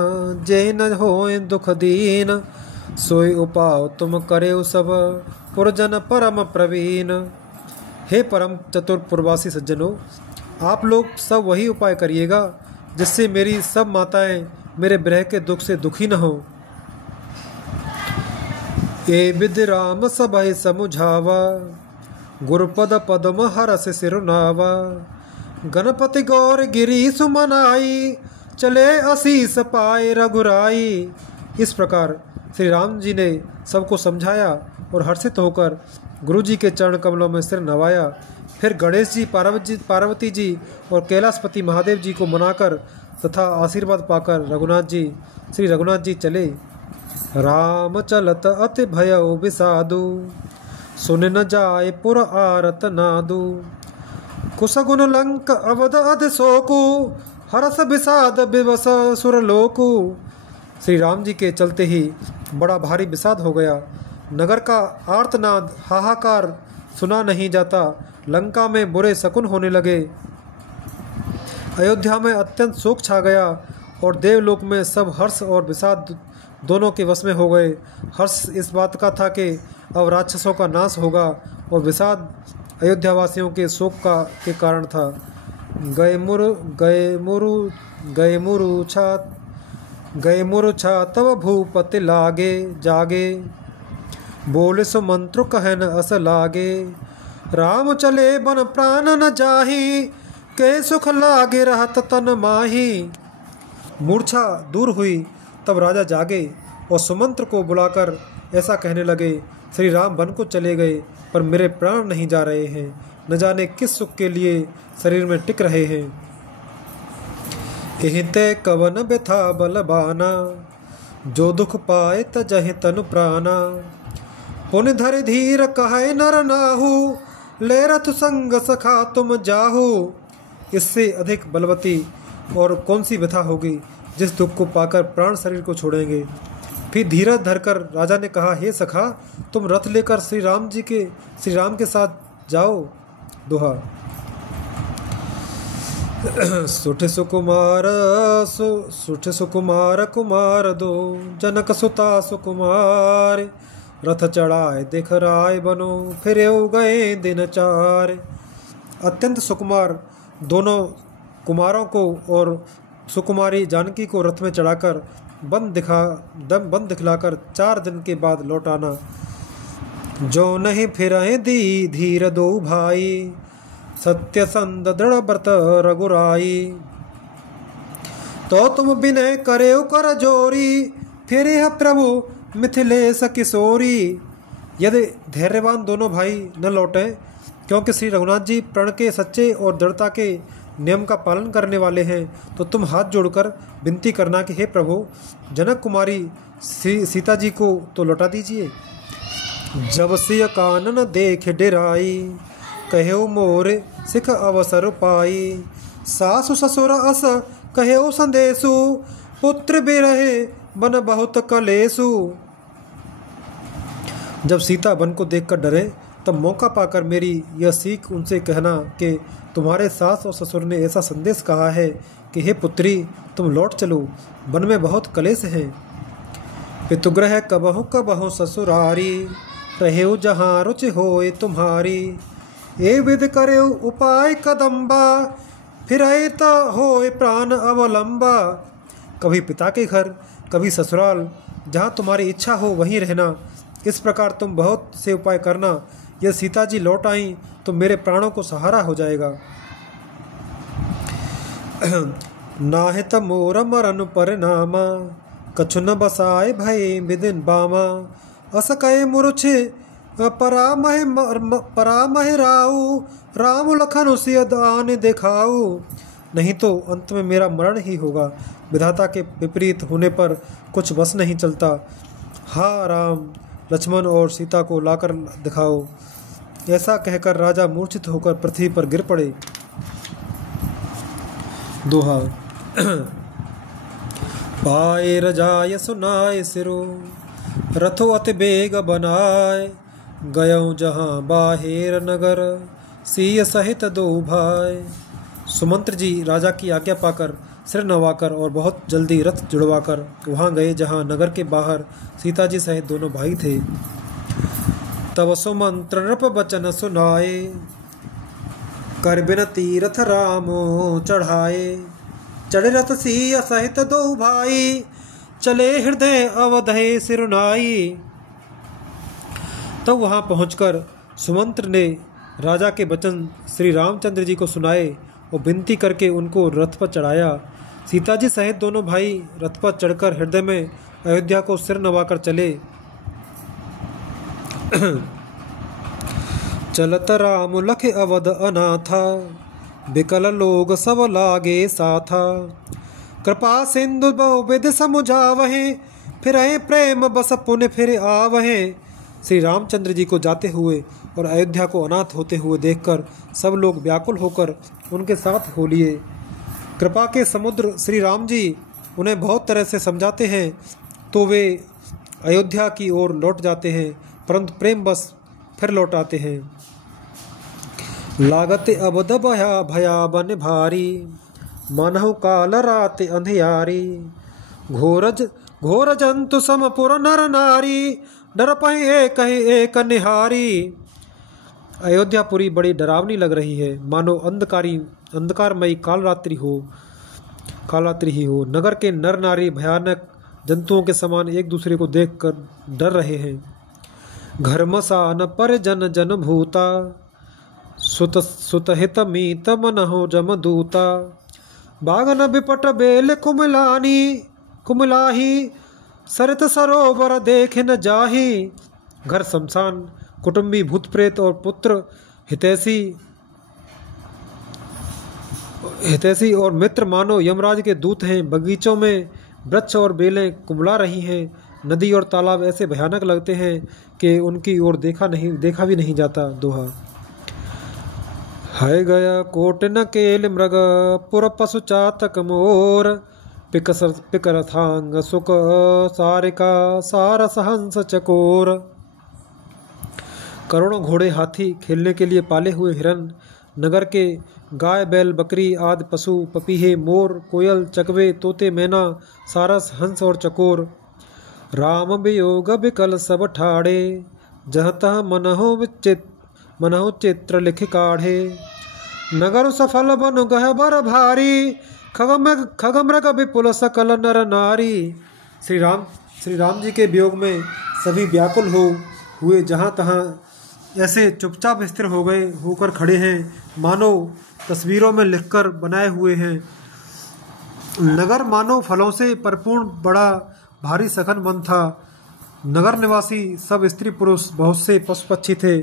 जे न होए दुख दीन। सोई उपाव तुम करे सब, पुरजन परम प्रवीण। हे परम चतुर पुरवासी सज्जनों, आप लोग सब वही उपाय करिएगा जिससे मेरी सब माताएं मेरे विरह के दुख से दुखी न हो। ए विद राम सभय समुझावा, गुरुपद पद्म हरस सिरुनावा। गणपति गौर गिरी सुमनाई, चले असीस पाए रघुराई। इस प्रकार श्री राम जी ने सबको समझाया और हर्षित होकर गुरु जी के चरण कमलों में सिर नवाया। फिर गणेश जी, पार्वती जी और कैलाशपति महादेव जी को मनाकर तथा आशीर्वाद पाकर श्री रघुनाथ जी चले। राम चलत अति भयउ विषादु, सुन न जाय पुर आरत नादु। कुसगुन लंक अवध अध शोकु, हरस विषाद विवस सुरलोकु। श्री राम जी के चलते ही बड़ा भारी विषाद हो गया। नगर का आर्तनाद हाहाकार सुना नहीं जाता। लंका में बुरे शकुन होने लगे। अयोध्या में अत्यंत शोक छा गया और देवलोक में सब हर्ष और विषाद दोनों के वश में हो गए। हर्ष इस बात का था कि अब राक्षसों का नाश होगा और विषाद अयोध्यावासियों के शोक के कारण था। गए मुरुछा तब भूपति लागे जागे, बोले सो मंत्र कहन अस लागे। राम चले बन प्राण न जाही, के सुख लागे रहत तन माही। मूर्छा दूर हुई तब राजा जागे और सुमंत्र को बुलाकर ऐसा कहने लगे, श्री राम वन को चले गए पर मेरे प्राण नहीं जा रहे हैं, न जाने किस सुख के लिए शरीर में टिक रहे हैं। एहिते कवन व्यथा बलबाना, जो दुख पाए तजहि तनु प्राणा। पुन धरि धीर कहे नर नाहु, ले रथ संग सखा तुम जाहु। इससे अधिक बलवती और कौन सी व्यथा होगी जिस दुख को पाकर प्राण शरीर को छोड़ेंगे। फिर धीरज धरकर राजा ने कहा, हे सखा, तुम रथ लेकर श्री राम के साथ जाओ। दोहा। सुठ सुकुमार कुमार दो, जनक सुता सुकुमार। रथ चढ़ाए दिख राय बनो, फिर गए दिन चार। अत्यंत सुकुमार दोनों कुमारों को और सुकुमारी जानकी को रथ में चढ़ाकर बन दिखलाकर 4 दिन के बाद लौट आना। जो नहीं फिरें दी धीर दो भाई, सत्य संद दृढ़ व्रत रघुराई। तो तुम विनय करे कर जोरी, फिर प्रभु मिथिलेश किशोरी। यदि धैर्यवान दोनों भाई न लौटे, क्योंकि श्री रघुनाथ जी प्रण के सच्चे और दृढ़ता के नियम का पालन करने वाले हैं, तो तुम हाथ जोड़कर विनती करना कि हे प्रभु, जनक कुमारी सीता जी को तो लौटा दीजिए। जब सिय कानन देख डेराई, कहो मोर सिख अवसर पाई। सासु ससुर अस कहो संदेशु, पुत्र बिरहे बन बहुत कलेसु। जब सीता वन को देखकर डरे तब मौका पाकर मेरी यह सीख उनसे कहना कि तुम्हारे सास और ससुर ने ऐसा संदेश कहा है कि हे पुत्री, तुम लौट चलो, वन में बहुत कलेश हैं। पितुग्रह कबहु ससुरारी, रहेउ जहाँ रुचि होए तुम्हारी। ए विद करे उपाय कदम्बा, फिरए त होए प्राण अवलंबा। कभी पिता के घर, कभी ससुराल, जहाँ तुम्हारी इच्छा हो वहीं रहना। इस प्रकार तुम बहुत से उपाय करना। यदि सीता जी लौट आई तो मेरे प्राणों को सहारा हो जाएगा। नाहित मोर मरन परिणामा, कछु न बसाए भय विदिन बामा। अस कहे मुरुछे परामह राऊ, राम लखन सियद आने देखाऊ। नहीं तो अंत में मेरा मरण ही होगा। विधाता के विपरीत होने पर कुछ बस नहीं चलता। हा राम, लक्ष्मण और सीता को लाकर दिखाओ। ऐसा कहकर राजा मूर्छित होकर पृथ्वी पर गिर पड़े। दोहा। पाए रजाय सुनाए सिरो, रथो अति बेग बनाए। गयो जहाँ बाहेर नगर, सिय सहित दो भाई। सुमंत्र जी राजा की आज्ञा पाकर सिर नवाकर और बहुत जल्दी रथ जुड़वाकर वहाँ गए जहाँ नगर के बाहर सीता जी सहित दोनों भाई थे। तब सुमंत्र नृप बचन सुनाए, कर बिनती रथ रामो चढ़ाए। चढ़े रथ सिय सहित दो भाई, चले हृदय अवधे सिरुनाई। तब वहां पहुंचकर सुमंत्र ने राजा के वचन श्री रामचंद्र जी को सुनाए और विनती करके उनको रथ पर चढ़ाया। सीता जी सहित दोनों भाई रथ पर चढ़कर हृदय में अयोध्या को सिर नवाकर चले। चलत राम लख अवध अनाथा, बिकल लोग सब लागे साथा। कृपा सिंधु बहुविध समुझावहे, फिर प्रेम बस पुण्य फिर आवहे। श्री रामचंद्र जी को जाते हुए और अयोध्या को अनाथ होते हुए देखकर सब लोग व्याकुल होकर उनके साथ हो लिए। कृपा के समुद्र श्री राम जी उन्हें बहुत तरह से समझाते हैं तो वे अयोध्या की ओर लौट जाते हैं, परंतु प्रेम बस फिर लौट आते हैं। लागत अबद भया भया बन भारी, मनहु काल रात अंधियारी। घोर जंतु समपुर नर नारी, डर पहि एक निहारी। अयोध्यापुरी बड़ी डरावनी लग रही है, मानो अंधकारमयी कालरात्रि ही हो। नगर के नर नारी भयानक जंतुओं के समान एक दूसरे को देखकर डर रहे हैं। घर्मसान पर जन जन भूता, सुतहित मीत मनहो जमदूता। बागन बिपट बेल कुमलाही, सरित सरोवर देख न जाही। घर शमशान, कुटुंबी भूत प्रेत और पुत्र हितैषी और मित्र मानो यमराज के दूत हैं। बगीचों में वृक्ष और बेलें कुमला रही हैं। नदी और तालाब ऐसे भयानक लगते हैं कि उनकी ओर देखा भी नहीं जाता। दोहा। है गया कोट न केल मृग, पुर पशु चातक मोर। पिकरथांग सुख सारिका, सारस हंस चकोर। करोड़ों घोड़े, हाथी, खेलने के लिए पाले हुए हिरन, नगर के गाय बैल बकरी आदि पशु, पपीहे मोर कोयल चकवे तोते मैना सारस हंस और चकोर। राम वियोग बिकल सब ठाड़े, जह तह मनहु चित्र लिख काढ़े। नगर सफल बन गह बर भारी, खगमृग विपुल सकल नर नारी। श्री राम जी के वियोग में सभी व्याकुल हुए जहाँ तहाँ ऐसे चुपचाप स्थिर होकर खड़े हैं, मानो तस्वीरों में लिखकर बनाए हुए हैं। नगर मानो फलों से परिपूर्ण बड़ा भारी सघन वन था। नगर निवासी सब स्त्री पुरुष, बहुत से पशु पक्षी थे।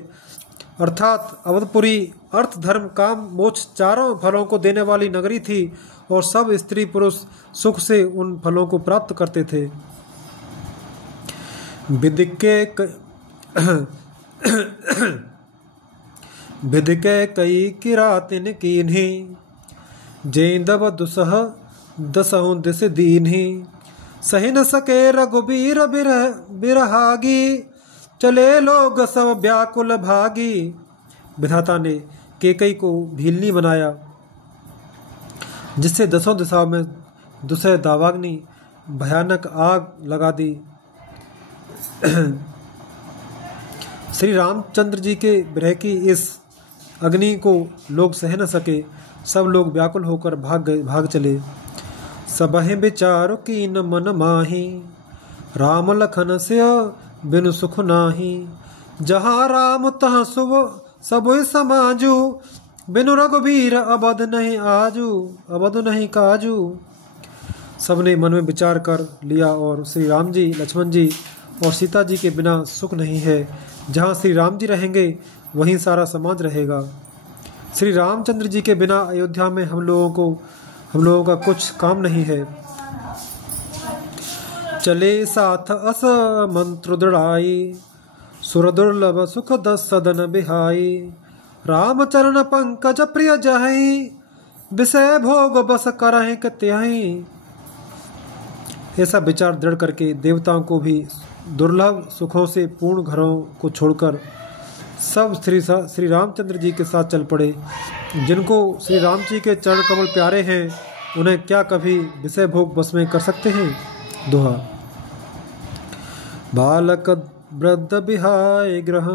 अर्थात अवधपुरी अर्थ धर्म काम मोक्ष चारों फलों को देने वाली नगरी थी और सब स्त्री पुरुष सुख से उन फलों को प्राप्त करते थे। विदिके कई किरातिन कीन्ही, जेंदब दुसह दसहु दिस दीन्ही। सही न सके रघुबीर बिरहागी, चले लोग सब व्याकुल भागी। विधाता ने केकई को भीलनी बनाया, जिससे दसों दिशाओं में दुसह दावाग्नि भयानक आग लगा दी। श्री रामचंद्र जी के विरह की इस अग्नि को लोग सह न सके, सब लोग व्याकुल होकर भाग चले। सबहि विचारु कीन मन माही, राम लखन से बिनु सुख नाही। जहाँ राम तहाँ सब समाजू, बिनु रघुबीर अबध नहीं काजू। सबने मन में विचार कर लिया और श्री राम जी, लक्ष्मण जी और सीता जी के बिना सुख नहीं है। जहाँ श्री राम जी रहेंगे वहीं सारा समाज रहेगा। श्री रामचंद्र जी के बिना अयोध्या में हम लोगों का कुछ काम नहीं है। चले साथ अस मंत्र दृढ़ाई, सुर दुर्लभ सुख दस सदन बिहाई। राम चरण पंकज प्रिय जहई, विषय भोग बस करहि कत्याई। ऐसा विचार दृढ़ करके देवताओं को भी दुर्लभ सुखों से पूर्ण घरों को छोड़कर सब श्री रामचंद्र जी के साथ चल पड़े। जिनको श्री राम जी के चरण कमल प्यारे हैं, उन्हें क्या कभी विषय भोग बस में कर सकते हैं। दोहा। बालक वृद्ध बिहाय ग्रह,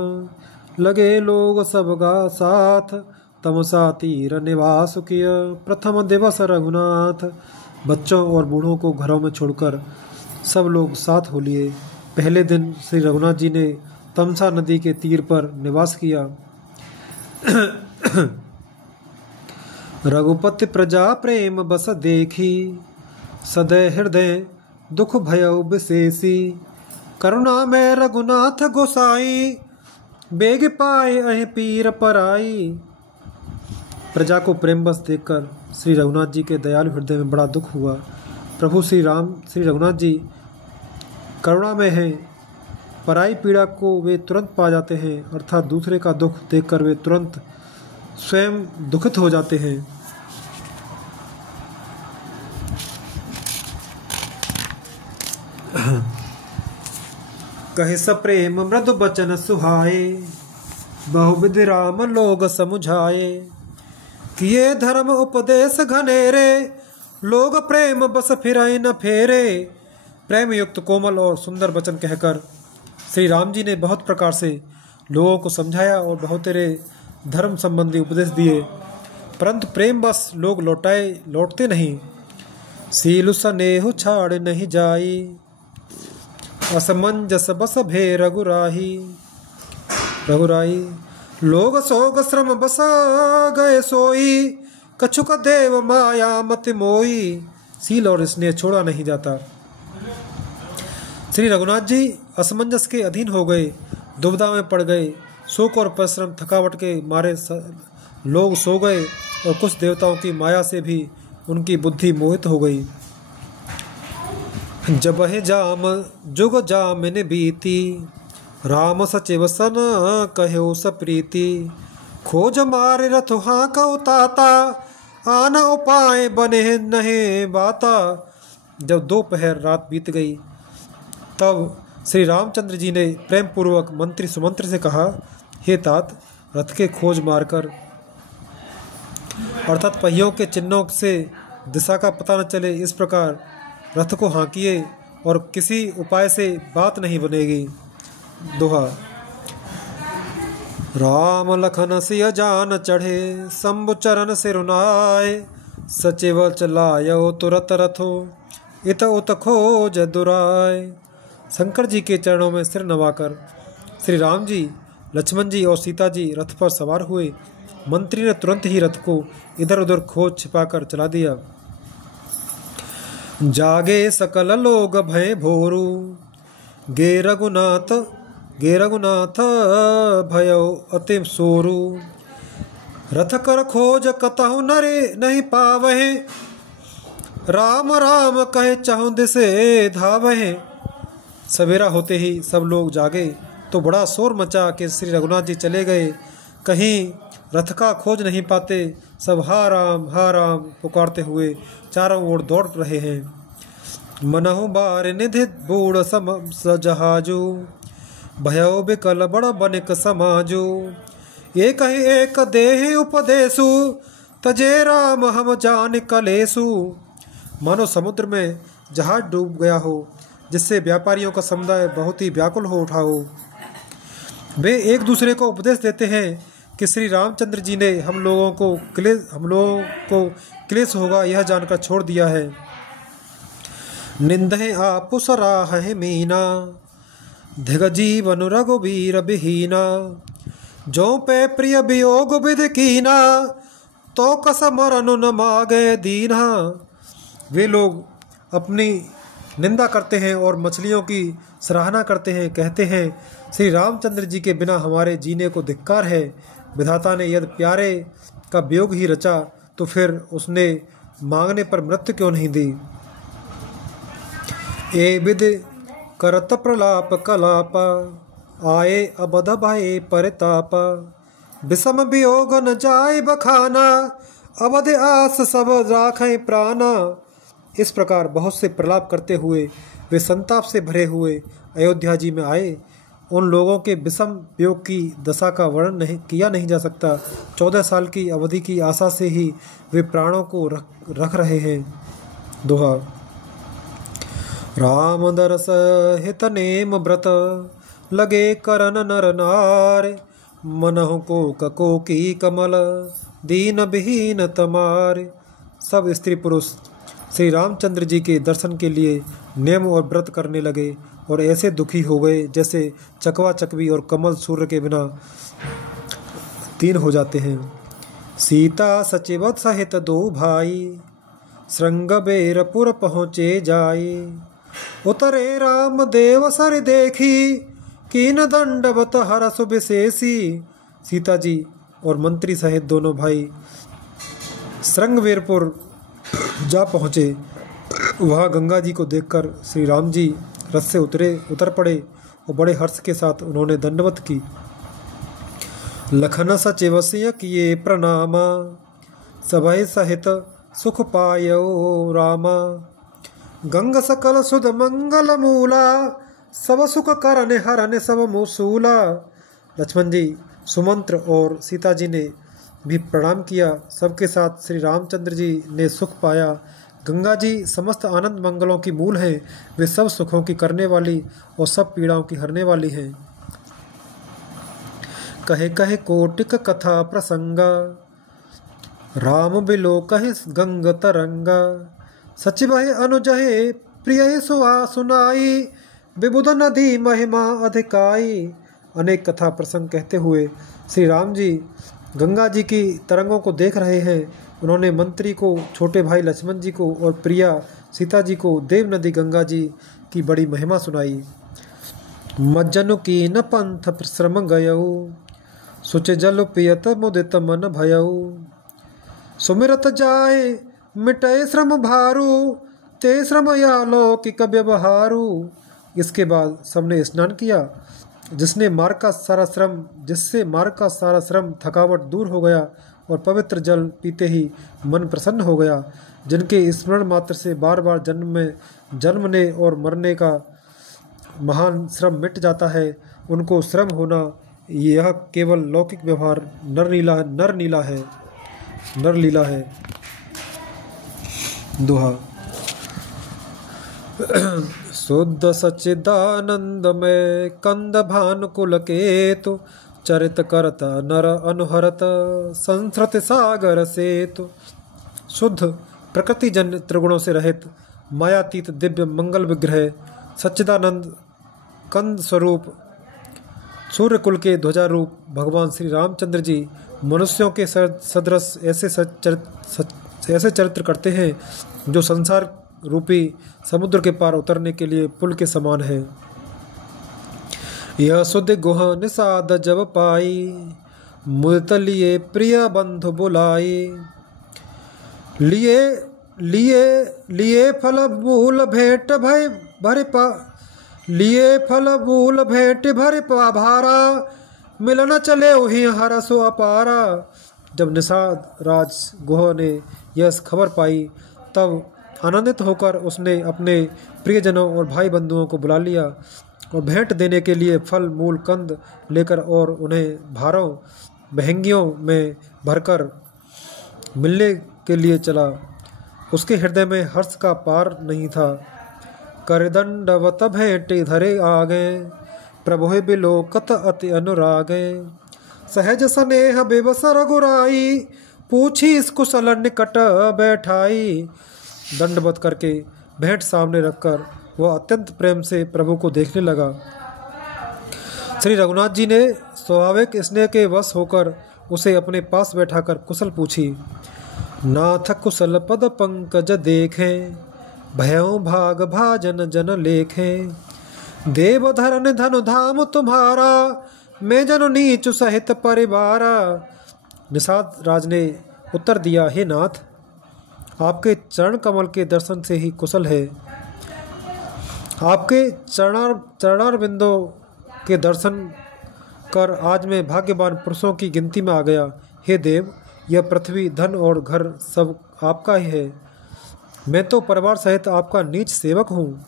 लगे लोग सबगा साथ। तमसा तीर निवास किया, प्रथम दिवस रघुनाथ। बच्चों और बूढ़ों को घरों में छोड़कर सब लोग साथ हो लिए। पहले दिन श्री रघुनाथ जी ने तमसा नदी के तीर पर निवास किया। रघुपति प्रजा प्रेम बस देखी, सदै हृदय दुख भयउ विशेषी। करुणा में रघुनाथ गोसाई, बेग पाए अहि पीर पराई। प्रजा को प्रेम बस देखकर श्री रघुनाथ जी के दयालु हृदय में बड़ा दुख हुआ। प्रभु श्री रघुनाथ जी करुणा में हैं, पराई पीड़ा को वे तुरंत पा जाते हैं, अर्थात दूसरे का दुख देखकर वे तुरंत स्वयं दुखित हो जाते हैं। कहे सप्रेम मृदु बचन सुहाए, बहुविध राम लोग समुझाए। किए धर्म उपदेश घनेरे, लोग प्रेम बस फिराए न फेरे। प्रेम युक्त कोमल और सुंदर वचन कहकर श्री राम जी ने बहुत प्रकार से लोगों को समझाया और बहुत तेरे धर्म संबंधी उपदेश दिए, परंतु प्रेम बस लोग लौटते नहीं। सीलु स्नेहु छाड़ नहीं जाई, असमंजस बस भे रघुराही। लोग सोग श्रम बस गए सोई, कछुक देव माया मति मोई। सील और स्नेह छोड़ा नहीं जाता। श्री रघुनाथ जी असमंजस के अधीन हो गए, दुविधा में पड़ गए। शोक और परिश्रम थकावट के मारे लोग सो गए और कुछ देवताओं की माया से भी उनकी बुद्धि मोहित हो गई। जब है जाम जुग जामिन बीती, राम सचिव सन कहो सप्रीति। खोज मारे रथुहा का उताता, आना उपाय बने नहे बाता। जब दोपहर रात बीत गई, तब श्री रामचंद्र जी ने प्रेम पूर्वक मंत्री सुमंत्र से कहा, हे तात, रथ के खोज मारकर, अर्थात पहियों के चिन्हों से दिशा का पता न चले, इस प्रकार रथ को हाँकिए और किसी उपाय से बात नहीं बनेगी। दोहा। राम लखन सिय जान चढ़े, शंभु चरण सिरुनाए। सचिव चलायो तुरत रथो, इत उत खोज दुराय। शंकर जी के चरणों में सिर नवाकर श्री राम जी, लक्ष्मण जी और सीता जी रथ पर सवार हुए। मंत्री ने तुरंत ही रथ को इधर उधर खोज छिपाकर चला दिया। जागे सकल लोग भय भोरू, गे रघुनाथ भयो अति सोरू। रथ कर खोज कतहु नरे नहीं पावहे, राम राम कहे चाहूं दिसे धावहे। सवेरा होते ही सब लोग जागे तो बड़ा शोर मचा कि श्री रघुनाथ जी चले गए, कहीं रथ का खोज नहीं पाते। सब हा राम पुकारते हुए चारों ओर दौड़ रहे हैं। मनहु बार निधि बूढ़ सम सजहाजू, भयो बिकल बड़ बनिक समाजू। एक ही एक देहि उपदेशु, तजे राम हम जान कलेसु। मानो समुद्र में जहाज डूब गया हो, जिससे व्यापारियों का समुदाय बहुत ही व्याकुल हो उठा हो। वे एक दूसरे को उपदेश देते हैं कि श्री रामचंद्र जी ने हम लोगों को क्लेश होगा यह जानकर छोड़ दिया है। निंदे आपु सराह मीना, धिग जीवन रघुबीर बिहीना। जो पे प्रिय वियोग विधि कीना, तो कस मरन न मागे दीना। वे लोग अपनी निंदा करते हैं और मछलियों की सराहना करते हैं, कहते हैं श्री रामचंद्र जी के बिना हमारे जीने को धिक्कार है। विधाता ने यदि प्यारे का वियोग ही रचा तो फिर उसने मांगने पर मृत्यु क्यों नहीं दी। ए विधि करत प्रलाप कलापा, आए अबध भय परितापा, विषम वियोग न जाय बखाना, अवध आस सब राखें प्राणा। इस प्रकार बहुत से प्रलाप करते हुए वे संताप से भरे हुए अयोध्या जी में आए। उन लोगों के विषम वियोग की दशा का वर्णन किया नहीं जा सकता। 14 साल की अवधि की आशा से ही वे प्राणों को रख रहे हैं। दोहा। राम दरस हित नेम व्रत, लगे करन नर नार, मनहु को कको की कमल, दीन विहीन तमार। सब स्त्री पुरुष श्री रामचंद्र जी के दर्शन के लिए नेम और व्रत करने लगे और ऐसे दुखी हो गए जैसे चकवा चकवी और कमल सूर्य के बिना तीन हो जाते हैं। सीता सचिवत सहित दो भाई, श्रृंगबेरपुर पहुँचे जाए, उतरे राम देव सर देखी, कीन दंडवत हरसु विशेषी। सीता जी और मंत्री सहित दोनों भाई श्रृंगबेरपुर जा पहुँचे। वहाँ गंगा जी को देखकर श्री राम जी रथ से उतर पड़े और बड़े हर्ष के साथ उन्होंने दंडवत की। लखन सचिवसिय किए प्रणामा, सभय सहित सुख पायो रामा, गंग सकल सुध मंगल मूला, सब सुख करने हरने सब मूसूला। लक्ष्मण जी, सुमंत्र और सीता जी ने भी प्रणाम किया। सबके साथ श्री रामचंद्र जी ने सुख पाया। गंगा जी समस्त आनंद मंगलों की मूल हैं। वे सब सुखों की करने वाली और सब पीड़ाओं की हरने वाली हैं। कहे कहे कोटिक कथा प्रसंगा, राम बिलो कहे गंग तरंगा, सचिव अनुजहे प्रिय सुहा सुनाई, विबुध नदी महिमा अधिकाई। अनेक कथा प्रसंग कहते हुए श्री राम जी गंगा जी की तरंगों को देख रहे हैं। उन्होंने मंत्री को, छोटे भाई लक्ष्मण जी को और प्रिया सीता जी को देव नदी गंगा जी की बड़ी महिमा सुनाई। मज्जनु की न पंथ श्रम गयऊ, सुच जल पियत मुदित मन भयऊ, सुमिरत जाए मिटय श्रम भारू, ते श्रम या लौकिक व्यवहारू। इसके बाद सबने स्नान किया, जिससे मार्ग का सारा श्रम थकावट दूर हो गया और पवित्र जल पीते ही मन प्रसन्न हो गया। जिनके स्मरण मात्र से बार बार जन्मने और मरने का महान श्रम मिट जाता है, उनको श्रम होना यह केवल लौकिक व्यवहार नरलीला है। दोहा। शुद्ध सच्चिदानंद में कंद भानुकुल केतु, चरित करत नर अनुहरत, संस्कृत सागर सेतु। शुद्ध प्रकृति जन्य त्रिगुणों से रहित मायातीत दिव्य मंगल विग्रह सच्चिदानंद कंद स्वरूप सूर्य कुल के ध्वजारूप भगवान श्री रामचंद्र जी मनुष्यों के सदृश ऐसे चरित्र करते हैं जो संसार रूपी समुद्र के पार उतरने के लिए पुल के समान है। यह सुध गुह निषाद जब पाई, मुदित लिए प्रिय बंधु बुलाई, लिए फल मूल भेंट भरे भारा, मिलन चले वही हरसो अपारा। जब निषाद राज गुह ने यह खबर पाई तब आनंदित होकर उसने अपने प्रियजनों और भाई बंधुओं को बुला लिया और भेंट देने के लिए फल मूल कंद लेकर और उन्हें भारों महंगियों में भरकर मिलने के लिए चला। उसके हृदय में हर्ष का पार नहीं था। करदंडवत भेंट धरे आगे, प्रभु बिलोकत अति अनुरागे, सहज स्नेह बेबस रघुराई, पूछी इस कुशल निकट बैठाई। दंडवत करके भेंट सामने रखकर वह अत्यंत प्रेम से प्रभु को देखने लगा। श्री रघुनाथ जी ने स्वाभाविक स्नेह के वश होकर उसे अपने पास बैठाकर कुशल पूछी। नाथ कुशल पद पंकज देखें, भयों भाग भाजन जन लेखें, देव धरन धनु धाम तुम्हारा, मैं जन नीच सहित परिवारा। निषाद राज ने उत्तर दिया, हे नाथ, आपके चरण कमल के दर्शन से ही कुशल है। आपके चरणार बिंदों के दर्शन कर आज मैं भाग्यवान पुरुषों की गिनती में आ गया। हे देव, यह पृथ्वी, धन और घर सब आपका ही है। मैं तो परिवार सहित आपका नीच सेवक हूँ।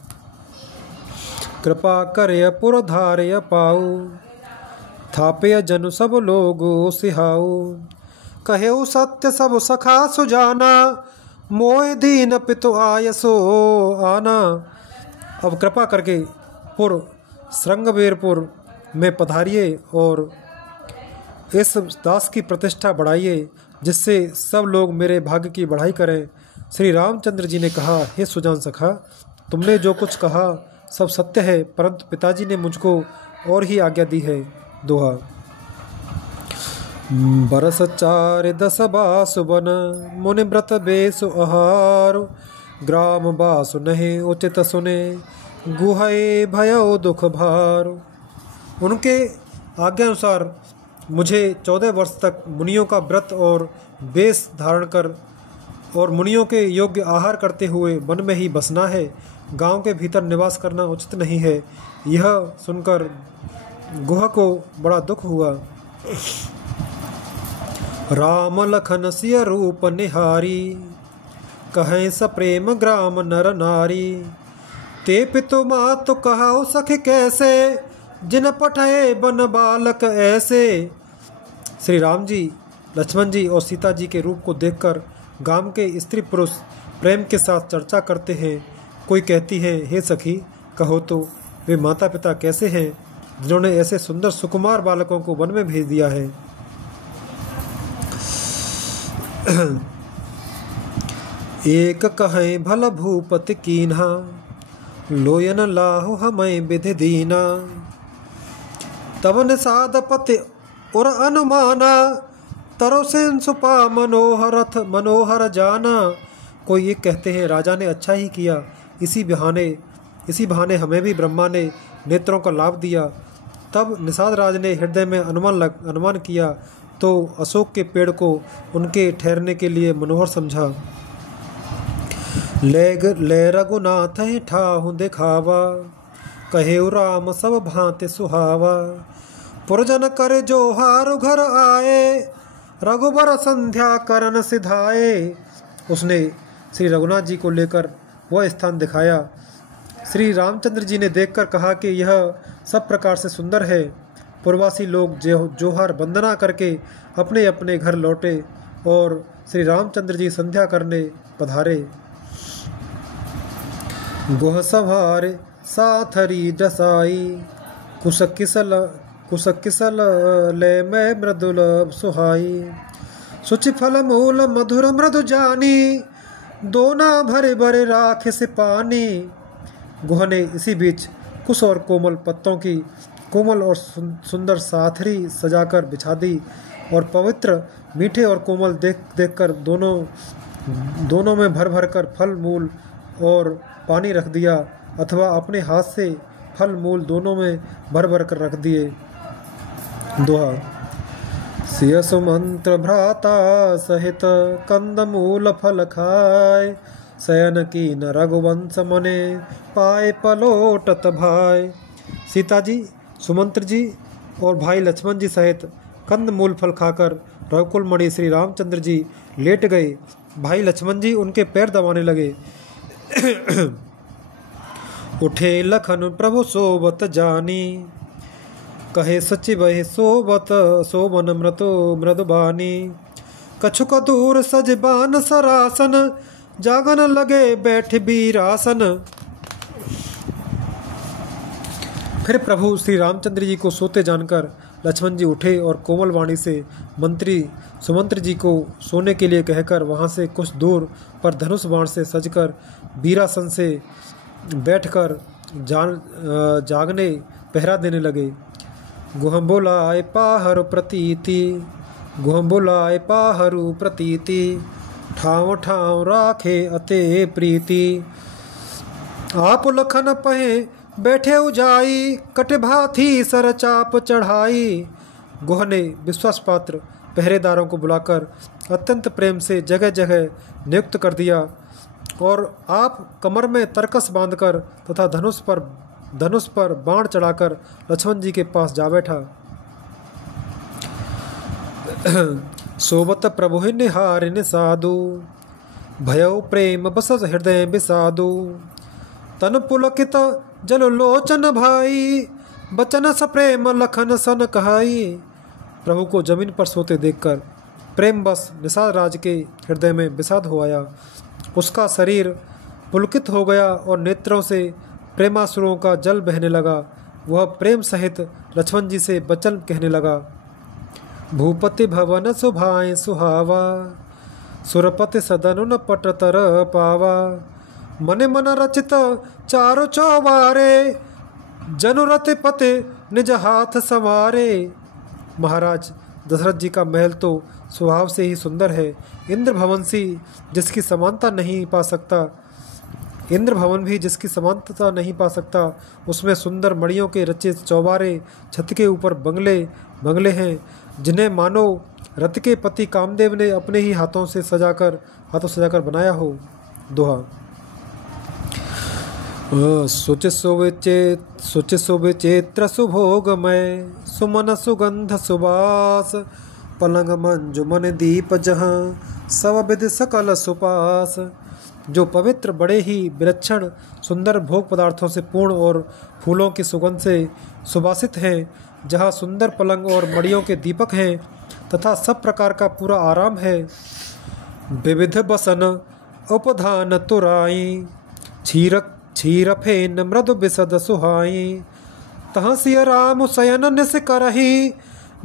कृपा करे पुर धारय पाऊ, थापय जनु सब लोग सिहाऊ। कहेऊ सत्य सब सखा सुजाना, मोय दीन पितु आयसो आना। अब कृपा करके पुर श्रृंगवेरपुर में पधारिए और इस दास की प्रतिष्ठा बढ़ाइए, जिससे सब लोग मेरे भाग्य की बढ़ाई करें। श्री रामचंद्र जी ने कहा, हे सुजान सखा, तुमने जो कुछ कहा सब सत्य है, परंतु पिताजी ने मुझको और ही आज्ञा दी है। दोहा। बरस 4 10 बासु बन, मुनि व्रत बेसु आहार। ग्राम बासु नहीं उचित सुने, गुहय भयो दुख भार। उनके आज्ञा अनुसार मुझे 14 वर्ष तक मुनियों का व्रत और वेश धारण कर और मुनियों के योग्य आहार करते हुए वन में ही बसना है। गांव के भीतर निवास करना उचित नहीं है। यह सुनकर गुह को बड़ा दुख हुआ। राम लखन सिय रूप निहारी, कहें सप्रेम ग्राम नर नारी। ते पितु मातु कहाओ सखी कैसे, जिन पठाए बन बालक ऐसे। श्री राम जी, लक्ष्मण जी और सीता जी के रूप को देखकर गांव के स्त्री पुरुष प्रेम के साथ चर्चा करते हैं। कोई कहती है, हे सखी, कहो तो वे माता पिता कैसे हैं जिन्होंने ऐसे सुंदर सुकुमार बालकों को वन में भेज दिया है। एक कहें भल भूपति कीन्हा, लोयन लाहु हमें विधि दीना। तब निषाद पति और अनुमाना, तरो सेन सुपा मनोहर जाना। कोई ये कहते हैं, राजा ने अच्छा ही किया, इसी बहाने हमें भी ब्रह्मा ने नेत्रों का लाभ दिया। तब निषाद राज ने हृदय में अनुमान किया तो अशोक के पेड़ को उनके ठहरने के लिए मनोहर समझा। ले रघुनाथ ठाहु दिखावा, कहे राम सब भांति सुहावा। पुरजन कर जोहार घर आए, रघुबर संध्या करन सिधाए। उसने श्री रघुनाथ जी को लेकर वह स्थान दिखाया। श्री रामचंद्र जी ने देखकर कहा कि यह सब प्रकार से सुंदर है। पूर्ववासी लोग जोहार वंदना करके अपने अपने घर लौटे और श्री रामचंद्र जी संध्या करने पधारे। गुह संहार साथरी डसाई, कुश किसल ले मैं मृदुल सुहाई। सुचि फल मूल मधुर मृदु जानी, दोना भरे भरे राख से पानी। गुह ने इसी बीच कुश और कोमल पत्तों की कोमल और सुंदर साथरी सजाकर बिछा दी और पवित्र मीठे और कोमल देखकर दोनों में भर भर कर फल मूल और पानी रख दिया, अथवा अपने हाथ से फल मूल दोनों में भर भर कर रख दिए। दोहा। सिय सुमंत्र भ्राता सहित, कंद मूल फल खाए। शयन की न रघुवंश मने, पाए पलोटत भाई। सीता जी, सुमंत्र जी और भाई लक्ष्मण जी सहित कंद मूल फल खाकर रघुकुल मणि श्री रामचंद्र जी लेट गए। भाई लक्ष्मण जी उनके पैर दबाने लगे। उठे लखन प्रभु सोबत जानी, कहे सचिव सोबत सोबन मृदुबानी। कछुक दूर सजबान सरासन, जागन लगे बैठ बीरासन। फिर प्रभु श्री रामचंद्र जी को सोते जानकर लक्ष्मण जी उठे और कोमल वाणी से मंत्री सुमंत्र जी को सोने के लिए कहकर वहां से कुछ दूर पर धनुष बाण से सजकर बीरासन से बैठकर जागने पहरा देने लगे। गुह बोलाए पाहर प्रतीति, गुह बोलाए पाहरु प्रतीति। ठाव ठाव राखे अते प्रीति, आप लखन पहे बैठे उजाई। कटभा थी सर चाप चढ़ाई। गुह ने विश्वास पात्र पहरेदारों को बुलाकर अत्यंत प्रेम से जगह जगह नियुक्त कर दिया और आप कमर में तरकस बांधकर तथा धनुष पर बाण चढ़ाकर लक्ष्मण जी के पास जा बैठा। सोबत प्रभु निहारिन साधु, भयो प्रेम बसत हृदय बिसाधु। तन पुलकित जल लोचन भाई, बचन स प्रेम लखन सन कहाई। प्रभु को जमीन पर सोते देखकर प्रेम बस निषाद राज के हृदय में विषाद हो आया। उसका शरीर पुलकित हो गया और नेत्रों से प्रेमासुरों का जल बहने लगा। वह प्रेम सहित लक्ष्मण जी से वचन कहने लगा। भूपति भवन सुभाए सुहावा, सुरपति सदन न पट तर पावा। मन मन रचित चारो चौबारे, जनुरति पति निज हाथ संवारे। महाराज दशरथ जी का महल तो स्वभाव से ही सुंदर है। इंद्र भवन सी जिसकी समानता नहीं पा सकता, इंद्र भवन भी जिसकी समानता नहीं पा सकता, उसमें सुंदर मणियों के रचे चौबारे, छत के ऊपर बंगले हैं, जिन्हें मानो रथ के पति कामदेव ने अपने ही हाथों सजाकर बनाया हो। दोहा। शुचि शोभे चेत्र सुभोगमय, सुमन सुगंध सुबास। पलंग मंजुमन दीप जहाँ, सब विधि सकल सुपास। जो पवित्र बड़े ही विलक्षण सुंदर भोग पदार्थों से पूर्ण और फूलों की सुगंध से सुबासित हैं, जहाँ सुंदर पलंग और मड़ियों के दीपक हैं तथा सब प्रकार का पूरा आराम है। विविध बसन उपधान तुराई, छीर फेन मृदु बिसद सुहाई। तहाँ सिय राम शयन निस करही,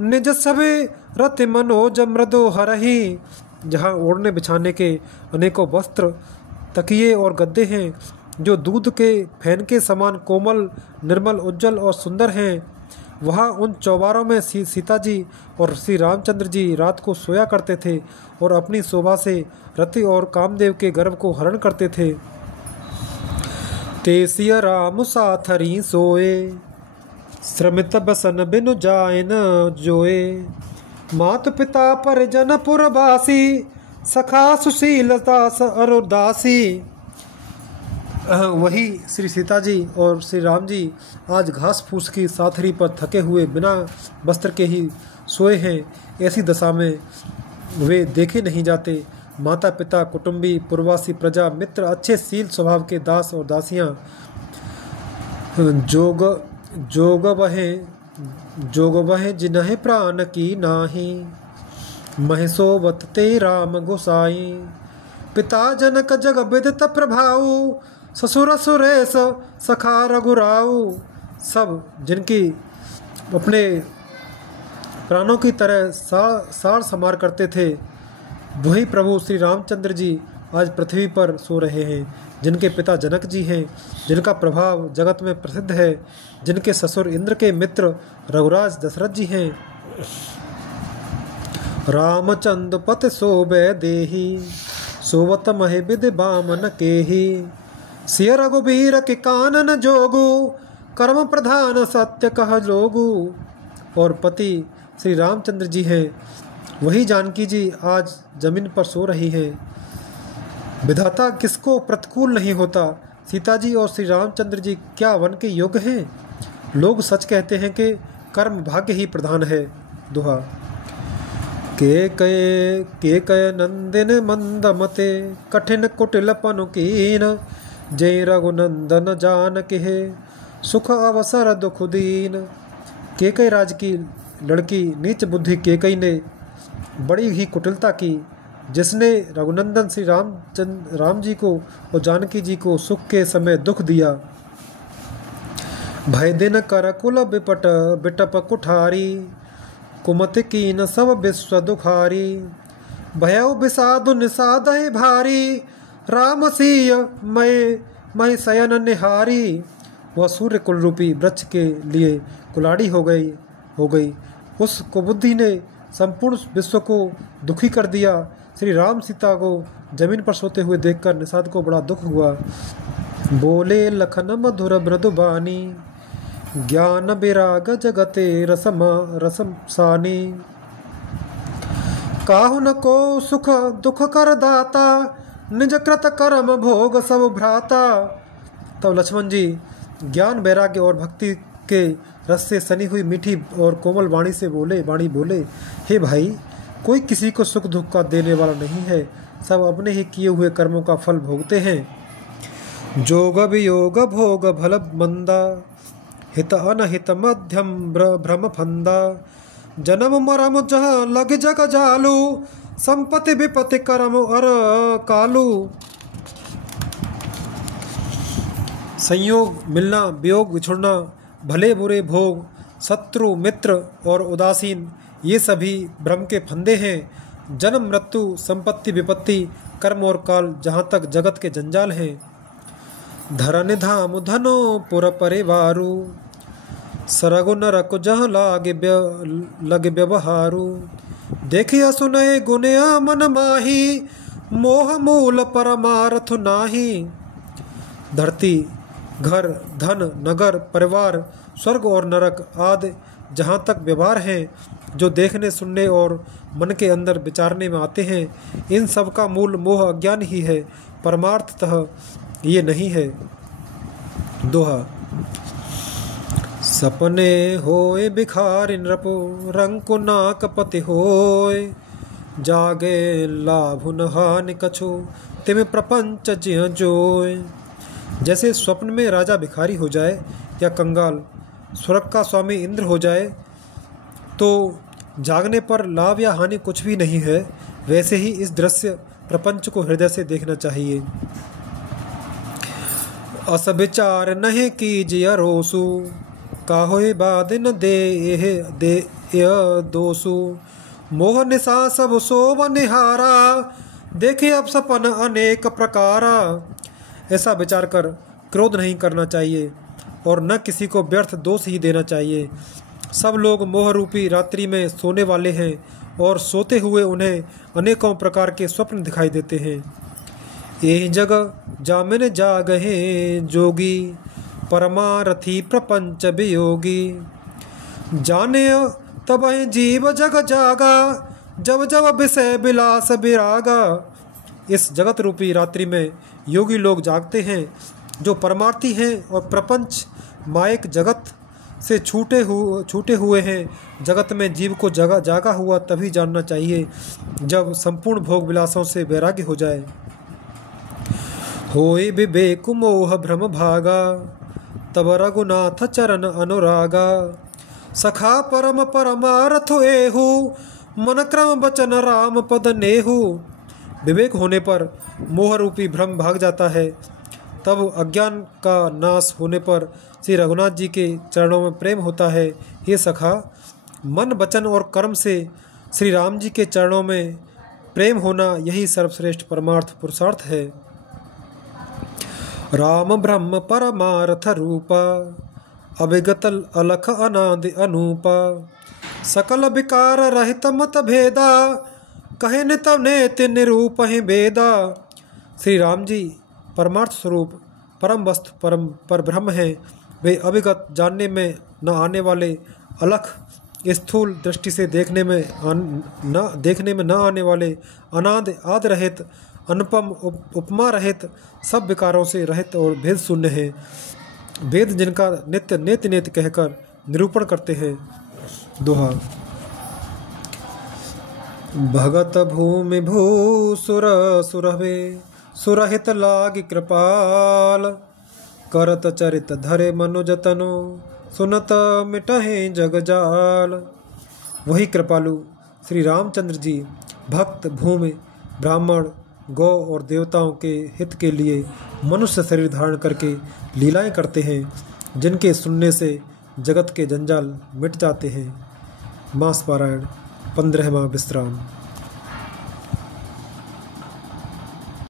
निज सभे रति मनोज मृदु हरही। जहाँ ओढ़ने बिछाने के अनेकों वस्त्र, तकिए और गद्दे हैं, जो दूध के फैन के समान कोमल, निर्मल, उज्जवल और सुंदर हैं, वहाँ उन चौबारों में सीता जी और श्री रामचंद्र जी रात को सोया करते थे और अपनी शोभा से रति और कामदेव के गर्भ को हरण करते थे। तेसिय राम साथरी सोए, श्रमित बसन बिनु जाए न जोए। मातु पिता परिजन पुरवासी, सखा सुशील दास अरुदासी। वही श्री सीता जी और श्री राम जी आज घास फूस की साथरी पर थके हुए बिना वस्त्र के ही सोए हैं। ऐसी दशा में वे देखे नहीं जाते। माता पिता, कुटुंबी, पुरवासी, प्रजा, मित्र, अच्छे शील स्वभाव के दास और दासियां जोग वहे जिन्हें प्राण की नाही। महिषोवत ते राम गोसाई, पिता जनक जग विदित प्रभाऊ। ससुर सुरेश सखा रघुराऊ। सब जिनकी अपने प्राणों की तरह सार समार करते थे, वही प्रभु श्री रामचंद्र जी आज पृथ्वी पर सो रहे हैं। जिनके पिता जनक जी हैं, जिनका प्रभाव जगत में प्रसिद्ध है, जिनके ससुर इंद्र के मित्र रघुराज दशरथ जी हैं। रामचंद्र पति सोबे देही, सोवत महे विधि बामन केही। सिय रघुबीर के कानन जोगु, कर्म प्रधान सत्य कह लोगु। और पति श्री रामचंद्र जी हैं, वही जानकी जी आज जमीन पर सो रही है। विधाता किसको प्रतिकूल नहीं होता। सीता जी और श्री रामचंद्र जी क्या वन के योग्य हैं। लोग सच कहते हैं कि कर्म भाग्य ही प्रधान है। दोहा। के कय नंदन मंदमते, कठिन कुटिल पनु कीन। जय रघुनंदन जान के, सुख अवसर दुख दीन। केकई राज की लड़की नीच बुद्धि केकई ने बड़ी ही कुटिलता की, जिसने रघुनंदन श्री राम जी को और जानकी जी को सुख के समय दुख दिया। भय दिन कर कुल बिपट बिटप कुठारी, कुमति कीन सब विश्व दुखारी। भयउ विषादु निषाद भारी, राम सीय मय शयन निहारी। वह सूर्य कुल रूपी वृक्ष के लिए कुलाड़ी हो गई। उस कुबुद्धि ने संपूर्ण विश्व को दुखी कर दिया। श्री राम सीता को जमीन पर सोते हुए देखकर निषाद को बड़ा दुख हुआ। बोले लखन मधुर मृदु बानी, ज्ञान विराग जगते रसम सानी। काहु न को सुख दुख कर दाता, निज कृत कर्म भोग सब भ्राता। तब लक्ष्मण जी ज्ञान वैराग्य और भक्ति के रस से सनी हुई मीठी और कोमल वाणी बोले, हे भाई, कोई किसी को सुख दुख का देने वाला नहीं है, सब अपने ही किए हुए कर्मों का फल भोगते हैं। जोग वियोग भोग भल मंदा, हित अनहित मध्यम भ्रम फंदा। जन्म मरम जहाँ लग जग जालू, संपत्ति विपत्ति करम अर कालू। संयोग मिलना, वियोग विछुड़ना, भले बुरे भोग, शत्रु मित्र और उदासीन, ये सभी भ्रम के फंदे हैं। जन्म मृत्यु, संपत्ति विपत्ति, कर्म और काल, जहाँ तक जगत के जंजाल हैं। धरन धाम धनो पुर परिवारु, सरगु नरक जहाँ लग व्यवहारु। देखिया सुनय गुनया मन माही, मोह मूल परमार्थ नाही। धरती, घर, धन, नगर, परिवार, स्वर्ग और नरक आदि जहाँ तक व्यवहार हैं, जो देखने सुनने और मन के अंदर विचारने में आते हैं, इन सब का मूल मोह अज्ञान ही है, परमार्थतः ये नहीं है। दोहा। सपने होए भिखारी नृपो, रंकु नाक पति होए। जागे लाभ न हानि कछु, तिम प्रपंच जिह जोय। जैसे स्वप्न में राजा भिखारी हो जाए या कंगाल स्वर्ग का स्वामी इंद्र हो जाए, तो जागने पर लाभ या हानि कुछ भी नहीं है, वैसे ही इस दृश्य प्रपंच को हृदय से देखना चाहिए। अस विचार नहीं कीजिए रोसु, काहोय बाद न दे दोसु। मोह निशा सब सोव निहारा, देखे अब सपन अनेक प्रकारा। ऐसा विचार कर क्रोध नहीं करना चाहिए और न किसी को व्यर्थ दोष ही देना चाहिए। सब लोग मोह रूपी रात्रि में सोने वाले हैं और सोते हुए उन्हें अनेकों प्रकार के स्वप्न दिखाई देते हैं। यही जगह जामिन जागहे जोगी, परमारथी प्रपंच वियोगी। जाने तब जीव जग जागा, जब जब विषय विलास विरागा। इस जगत रूपी रात्रि में योगी लोग जागते हैं जो परमार्थी हैं और प्रपंच मायक जगत से छूटे हुए हैं। जगत में जीव को जागा हुआ तभी जानना चाहिए जब संपूर्ण भोग विलासों से वैराग्य हो जाए। होए विवेक मोह भ्रम भागा, तब रघुनाथ चरण अनुरागा। सखा परम परमारथ एहु, मन क्रम बचन राम पद नेहु। विवेक होने पर मोह रूपी भ्रम भाग जाता है, तब अज्ञान का नाश होने पर श्री रघुनाथ जी के चरणों में प्रेम होता है। ये सखा, मन वचन और कर्म से श्री राम जी के चरणों में प्रेम होना यही सर्वश्रेष्ठ परमार्थ पुरुषार्थ है। राम ब्रह्म परमार्थ रूपा, अविगत अलख अनादि अनूपा। सकल विकार रहित मत भेदा, कहे न तब नेति निरूप वेदा। श्री राम जी परमार्थ स्वरूप परम वस्तु परम पर ब्रह्म हैं। वे अविगत, जानने में न आने वाले, अलख, स्थूल दृष्टि से देखने में न आने वाले, अनादि आदि रहित, अनुपम उपमा रहित, सब विकारों से रहित और भेद शून्य हैं। वेद जिनका नित्य नेति नेति कहकर निरूपण करते हैं। दोहा। भगत भूमि भूसुर सुरवे, सुरहित लाग कृपाल। करत चरित धरे मनुजतनु, सुनत मिटहे जगजाल। वही कृपालु श्री रामचंद्र जी भक्त, भूमि, ब्राह्मण, गौ और देवताओं के हित के लिए मनुष्य शरीर धारण करके लीलाएं करते हैं, जिनके सुनने से जगत के जंजाल मिट जाते हैं। मास पारायण 15वां विश्राम।